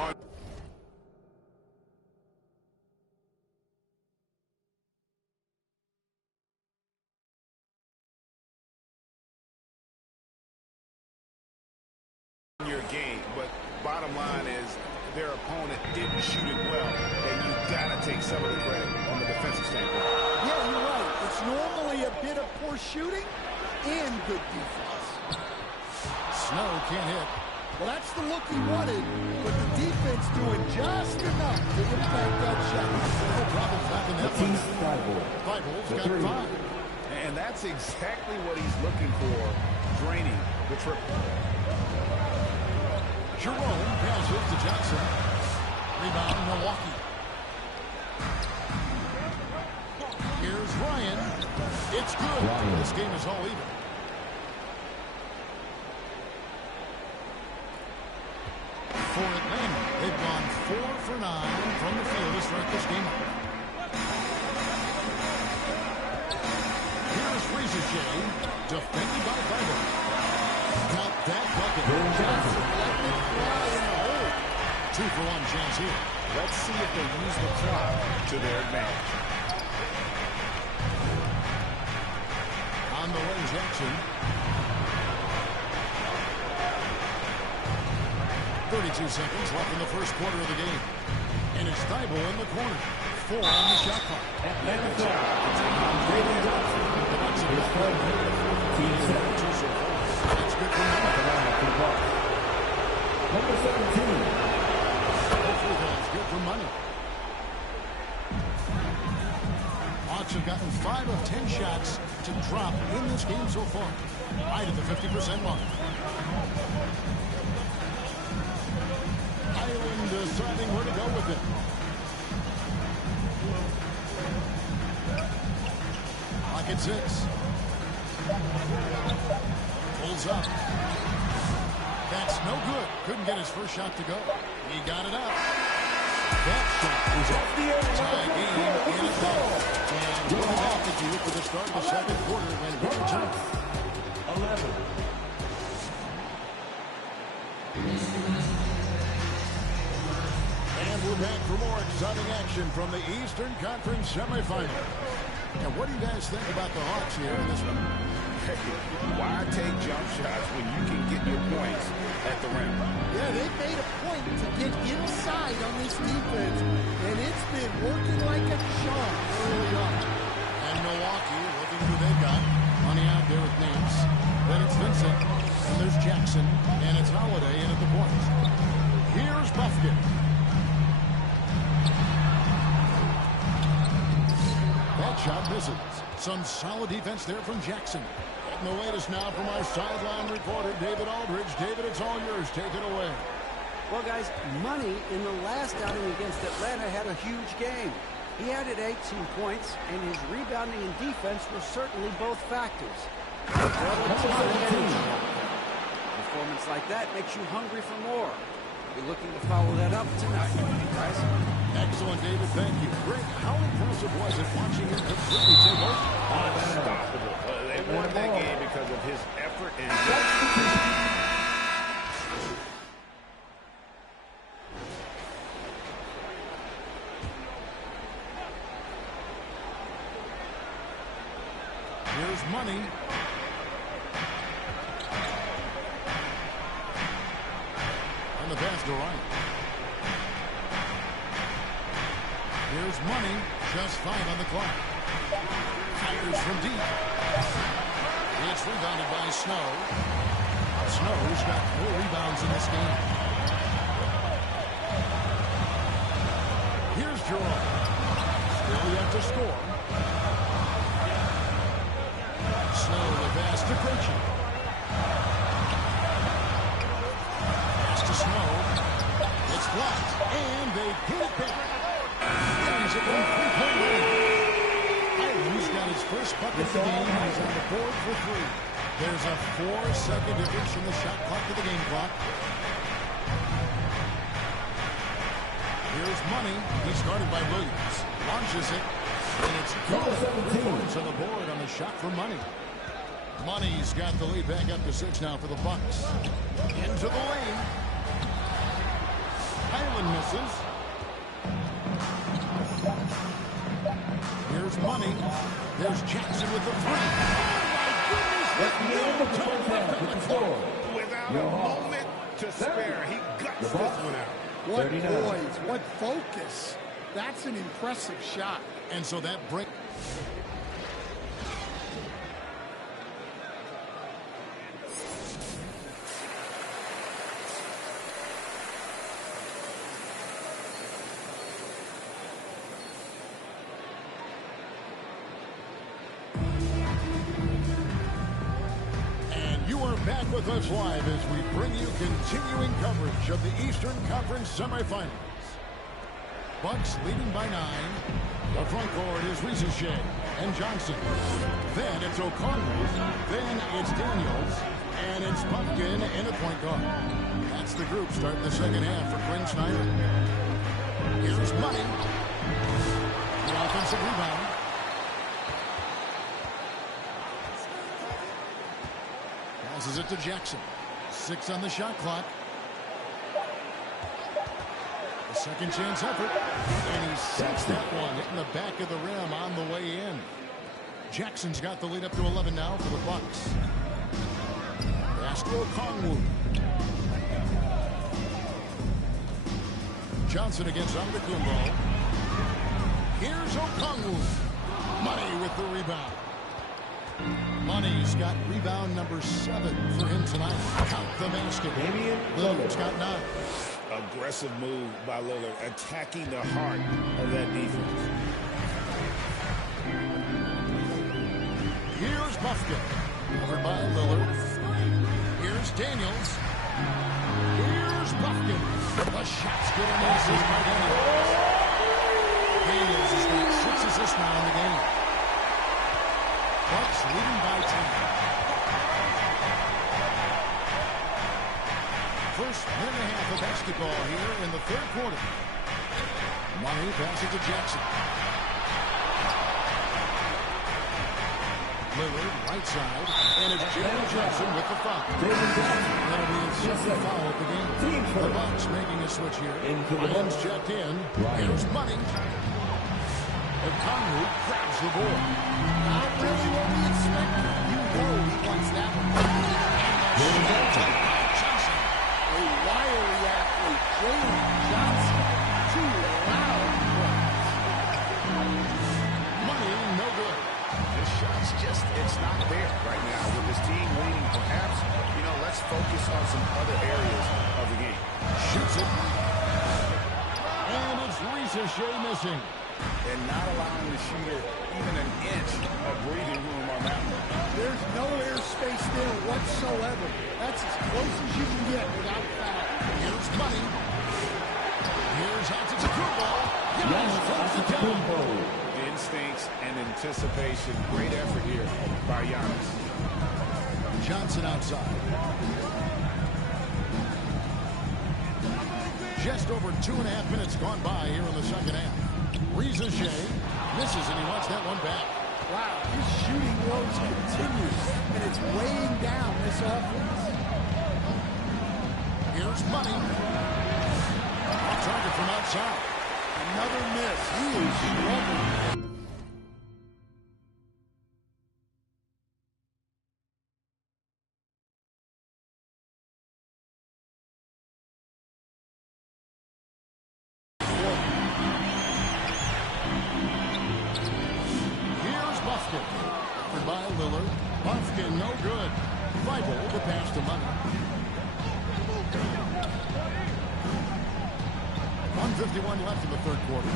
on. Your game, but bottom line is their opponent didn't shoot it well, and you gotta take some of the credit on the defensive standpoint. Yeah, you're right. It's normally a bit of poor shooting and good defense. Snow can't hit. Well, that's the look he wanted, but the defense doing just enough to impact that shot. No problems back in that one. Thibault's got 5. And that's exactly what he's looking for, draining the triple. Jerome passes to Johnson. Rebound, Milwaukee. Here's Ryan. It's good. This game is all even. For Atlanta, they've gone 4 for 9 from the field to start this game up. Here's Risache, defended by Thibault. Count that bucket. Johnson letting it fly in the hole. 2-for-1 chance here. Let's see if they use the clock to their advantage. On the way, Jackson. 32 seconds left in the first quarter of the game. And it's Thibault in the corner. 4 on the shot clock. Atlanta foul. Jalen Johnson. Team 7. That's good for money. Number 17. Hopefully that's good for money. Hawks have gotten 5 of 10 shots to drop in this game so far. Right at the 50% mark. Ireland deciding where to go with it. Clock at 6. Pulls up. That's no good. Couldn't get his first shot to go. He got it up. That shot is off the air. Tie game in a goal. And we'll have to do it for the start of the second quarter when we return. 11. And we're back for more exciting action from the Eastern Conference semifinal. Now, what do you guys think about the Hawks here in this one? Why take jump shots when you can get your points at the rim? Yeah, they've made a point to get inside on this defense, and it's been working like a charm early on. And Milwaukee, looking who they've got. Money out there with Nance. Then it's Vincent. And there's Jackson. And it's Holiday in at the point. Here's Buffkin. That shot misses. Some solid defense there from Jackson. And the latest now from our sideline reporter, David Aldridge. David, it's all yours. Take it away. Well, guys, Money in the last outing against Atlanta had a huge game. He added 18 points, and his rebounding and defense were certainly both factors. Performance like that makes you hungry for more. Be looking to follow that up tonight, guys. Excellent, David. Thank you. Greg, how impressive was it watching him completely take over? Unstoppable. They won that game because of his effort and judgment. Here's Money. And the pass to Ryan. Here's Money. Just 5 on the clock. Fires from deep. It's rebounded by Snow. Snow's got 4 rebounds in this game. Here's Jerome. Still yet to score. Snow the pass to Croce. Pass to Snow. It's blocked, and they hit it back. He's at 1 3-point lead. Highland's got his first bucket of the game. He's on the board for 3. There's a 4-second difference from the shot clock to the game clock. Here's Money. He's guarded by Williams. Launches it. And it's 2 points on the board on the shot for Money. Money's got the lead back up to 6 now for the Bucks. Into the lane. Highland misses. Here's Money. There's Jackson with the 3. Without a moment to spare, he guts this one out. What poise, what focus. That's an impressive shot. And so that break. Back with us live as we bring you continuing coverage of the Eastern Conference semifinals. Bucks leading by 9. The front court is Risacher and Johnson. Then it's O'Connell. Then it's Daniels. And it's Pumpkin in a point guard. That's the group starting the second half for Quinn Snyder. Here's Money. The offensive rebound. Passes it to Jackson. 6 on the shot clock. A second chance effort. And he sinks that one, hitting the back of the rim on the way in. Jackson's got the lead up to 11 now for the Bucks. Pass to Okongwu. Johnson against Antetokounmpo. Here's Okongwu. Money with the rebound. Money's got rebound number 7 for him tonight. Count the basket. Lillard's got 9. Aggressive move by Lillard, attacking the heart of that defense. Here's Buffkin. Covered by Lillard. Here's Daniels. Here's Buffkin. The shot's good on the assist by Daniels. Daniels has got 6 assists now in the game. Bucks leading by 10. First minute and a half of basketball here in the third quarter. Money passes to Jackson. Lillard, right side, and it's Jalen Johnson with the foul. That'll be his second foul of the game. The Bucks making a switch here. Williams checked in. Here's Money. Okongwu grabs the ball. Not really what we expected. You know he wants that one. Johnson. A wiry athlete, Jalen Johnson. 2 loud runs. Money, no good. This shot's just, it's not there right now. With this team leading, perhaps, let's focus on some other areas of the game. Shoots it. And it's Risacher missing. And not allowing the shooter even an inch of breathing room on that one. There's no airspace there whatsoever. That's as close as you can get without foul. Here's Money. Here's Antetokounmpo. Antetokounmpo. Instincts and anticipation. Great effort here by Giannis. Johnson outside. Just over 2.5 minutes gone by here in the second half. Riza Shea misses, and he wants that one back. Wow, his shooting woes continue, and it's weighing down this offense. Here's Money. Off target from outside. Another miss. He is struggling. Here's Buffkin. Covered by Lillard. Buffkin, no good. Thibault, the pass to Money. 1:51 left in the third quarter.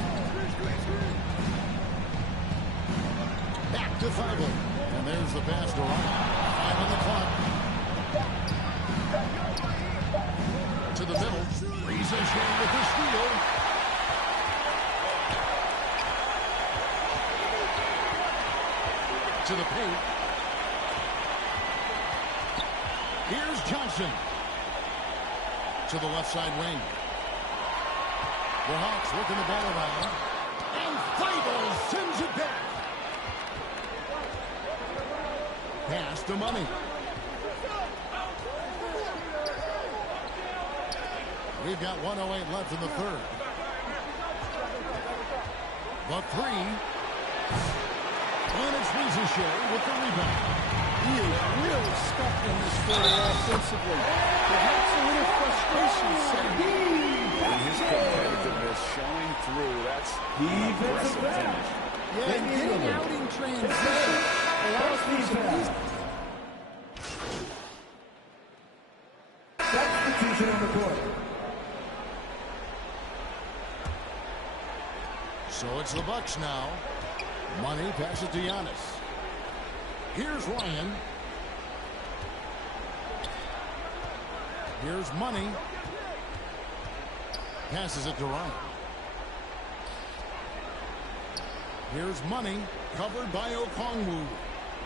Back to Thibault. And there's the pass to Ryan. 5 on the clock. To the middle. Riza Shea with the steal. To the paint. Here's Johnson. To the left side wing. The Hawks working the ball around. And Thibault sends it back. Pass to Money. We've got 1:08 left in the third. The three. And it's Riza Shea with the rebound. He is really stuck in this quarter offensively. Perhaps a little frustration setting in. And his competitiveness showing through. That's impressive finish. Yeah, and getting out in transition allows these Substitution on the court. So it's the Bucks now. Money passes to Giannis. Here's Ryan. Here's Money. Passes it to Ryan. Here's Money. Covered by Okongwu.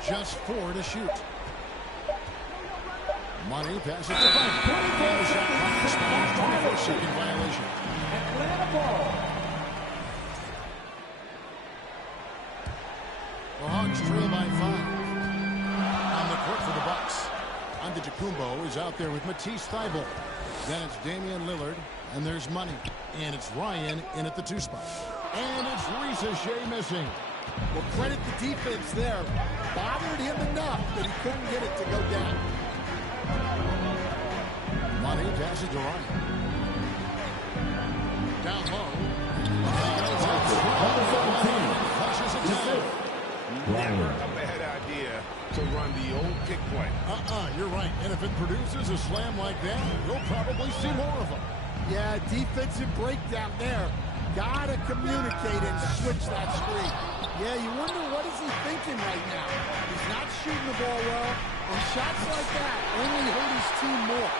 Just 4 to shoot. Money passes to Ryan. The shot clock expires. 24-second violation. Atlanta ball. The Hawks trail by 5. On the court for the Bucks. Antetokounmpo is out there with Matisse Thybulle. Then it's Damian Lillard, and there's Money. And it's Ryan in at the 2 spot. And it's Riza Shea missing. Well, credit the defense there. Bothered him enough that he couldn't get it to go down. Money passes to Ryan. Down low. Flushes it down. Never a bad idea to run the old pick play. You're right. And if it produces a slam like that, you'll probably see more of them. Yeah, defensive breakdown there. Gotta communicate and switch that screen. Yeah, you wonder what is he thinking right now. He's not shooting the ball well, and shots like that only hurt his team more.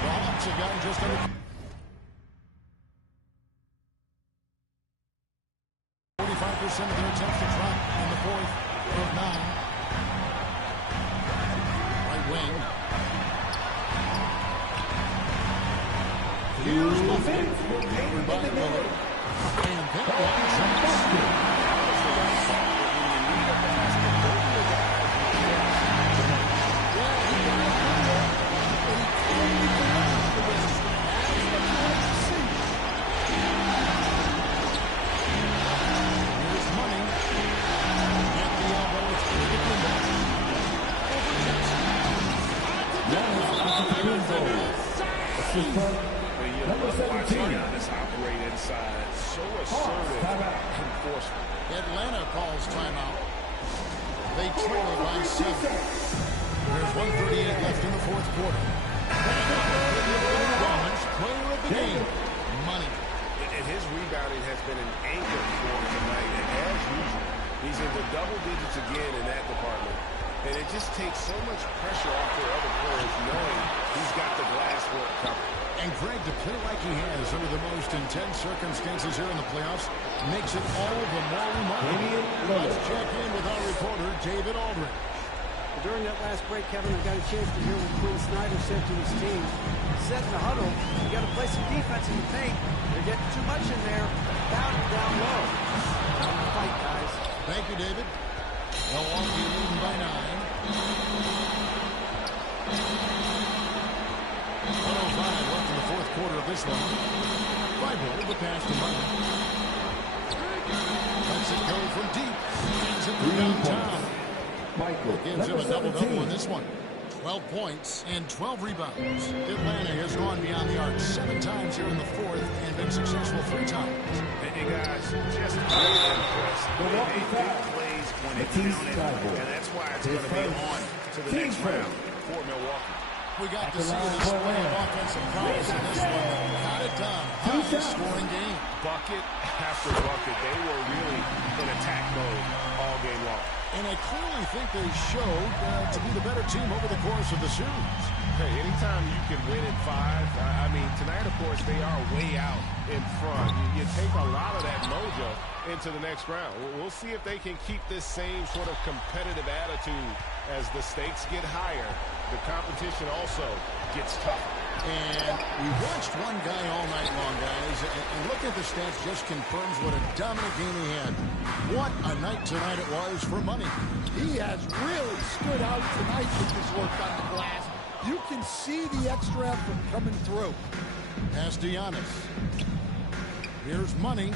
The Hawks have gotten just under 45% of their attempts to drop in the fourth of 9. Right wing. Here's Buffett. Covered by Lillard. And that one jumps. Number 17. Operate inside. So assertive and forceful. Atlanta calls timeout. They trail by 7. There's 1:38 left in the fourth quarter. Player of the game, Money. And his rebounding has been an anchor for him tonight. And as usual, he's in the double digits again in that department. And it just takes so much pressure off their other players knowing he's got the glass work covered. And Greg, to play like he has under the most intense circumstances here in the playoffs makes it all the more remarkable. Let's check in with our reporter, David Aldridge. During that last break, Kevin, I got a chance to hear what Quinn Snyder said to his team. He said in the huddle, you got to play some defense in the paint. They're getting too much in there. Down low. Time to fight, guys. Thank you, David. Milwaukee leading by 9. 1:05 left in the fourth quarter of this one. Freiburg, the pass to Money. Lets it go from deep. Hands it from downtown. Gives him a double-double in this one. 12 points and 12 rebounds. Atlanta has gone beyond the arc 7 times here in the fourth and been successful 3 times. And you guys just impressed. They make big plays when it counted, and that's why it's going to be on to the next round for Milwaukee. We got to see a display of offensive prowess in this one. Got it done. High-scoring game. Bucket after bucket. They were really in attack mode all game long. And I clearly think they showed to be the better team over the course of the series. Hey, anytime you can win in 5, I mean, tonight, of course, they are way out in front. You take a lot of that mojo into the next round. We'll see if they can keep this same sort of competitive attitude as the stakes get higher. The competition also gets tougher. And we watched one guy all night long, guys, and looking at the stats just confirms what a dominant game he had. What a night tonight it was for Money. He has really stood out tonight with his work on the glass. You can see the extra effort coming through. Pass to Giannis. Here's Money.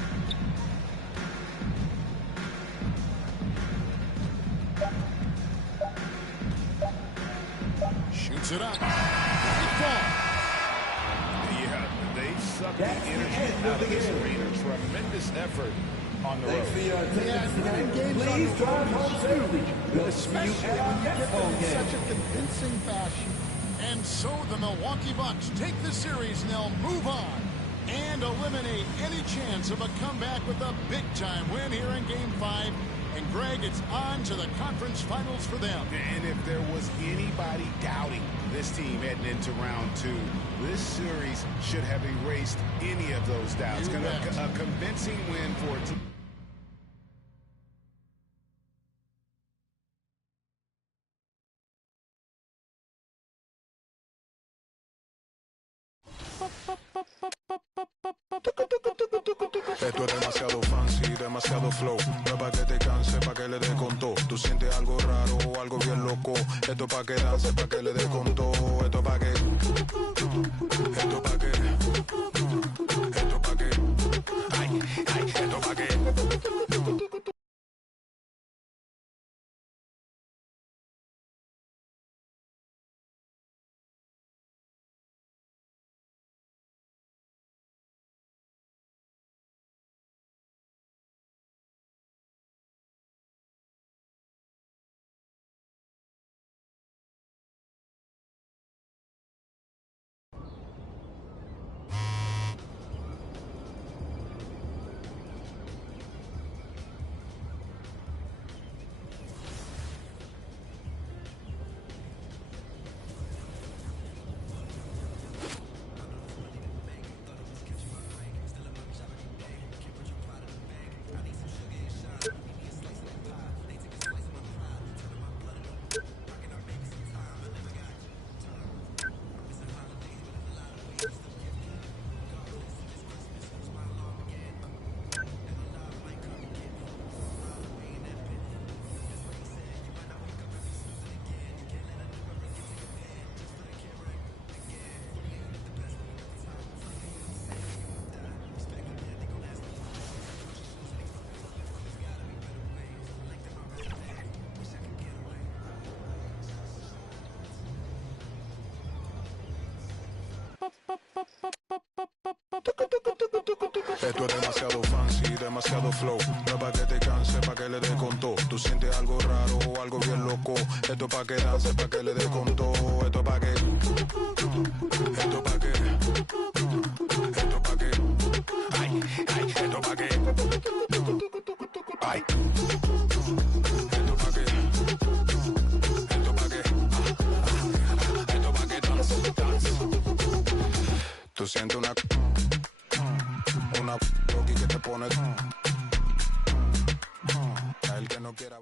Shoots it up. Yeah, they've sucked the energy out of this arena. Tremendous effort on the road. Please drive home safely. Especially when you get them in such a convincing fashion. And so the Milwaukee Bucks take the series and they'll move on and eliminate any chance of a comeback with a big-time win here in Game 5. And, Greg, it's on to the conference finals for them. And if there was anybody doubting this team heading into round 2, this series should have erased any of those doubts. A convincing win for a team. Esto es demasiado fancy, demasiado flow. No es pa' que te canse, pa' que le dé con todo. Tú sientes algo raro o algo bien loco. Esto es pa' que dance, pa' que le dé con todo. Esto es pa' que... Esto es pa' que... Esto es pa' que... Ay, ay, esto es pa' que... Esto es demasiado fancy, demasiado flow. No es pa' que te canse, pa' que le dé con todo. Tú sientes algo raro o algo bien loco. Esto es pa' que dance, pa' que le dé con todo. Esto es pa' que... Esto es pa' que... Esto es pa' que... Ay, ay, esto es pa' que... Ay. Esto es pa' que... Esto es pa' que... Esto es pa' que dance, dance. Tú sientes una que te pone a el que no quiera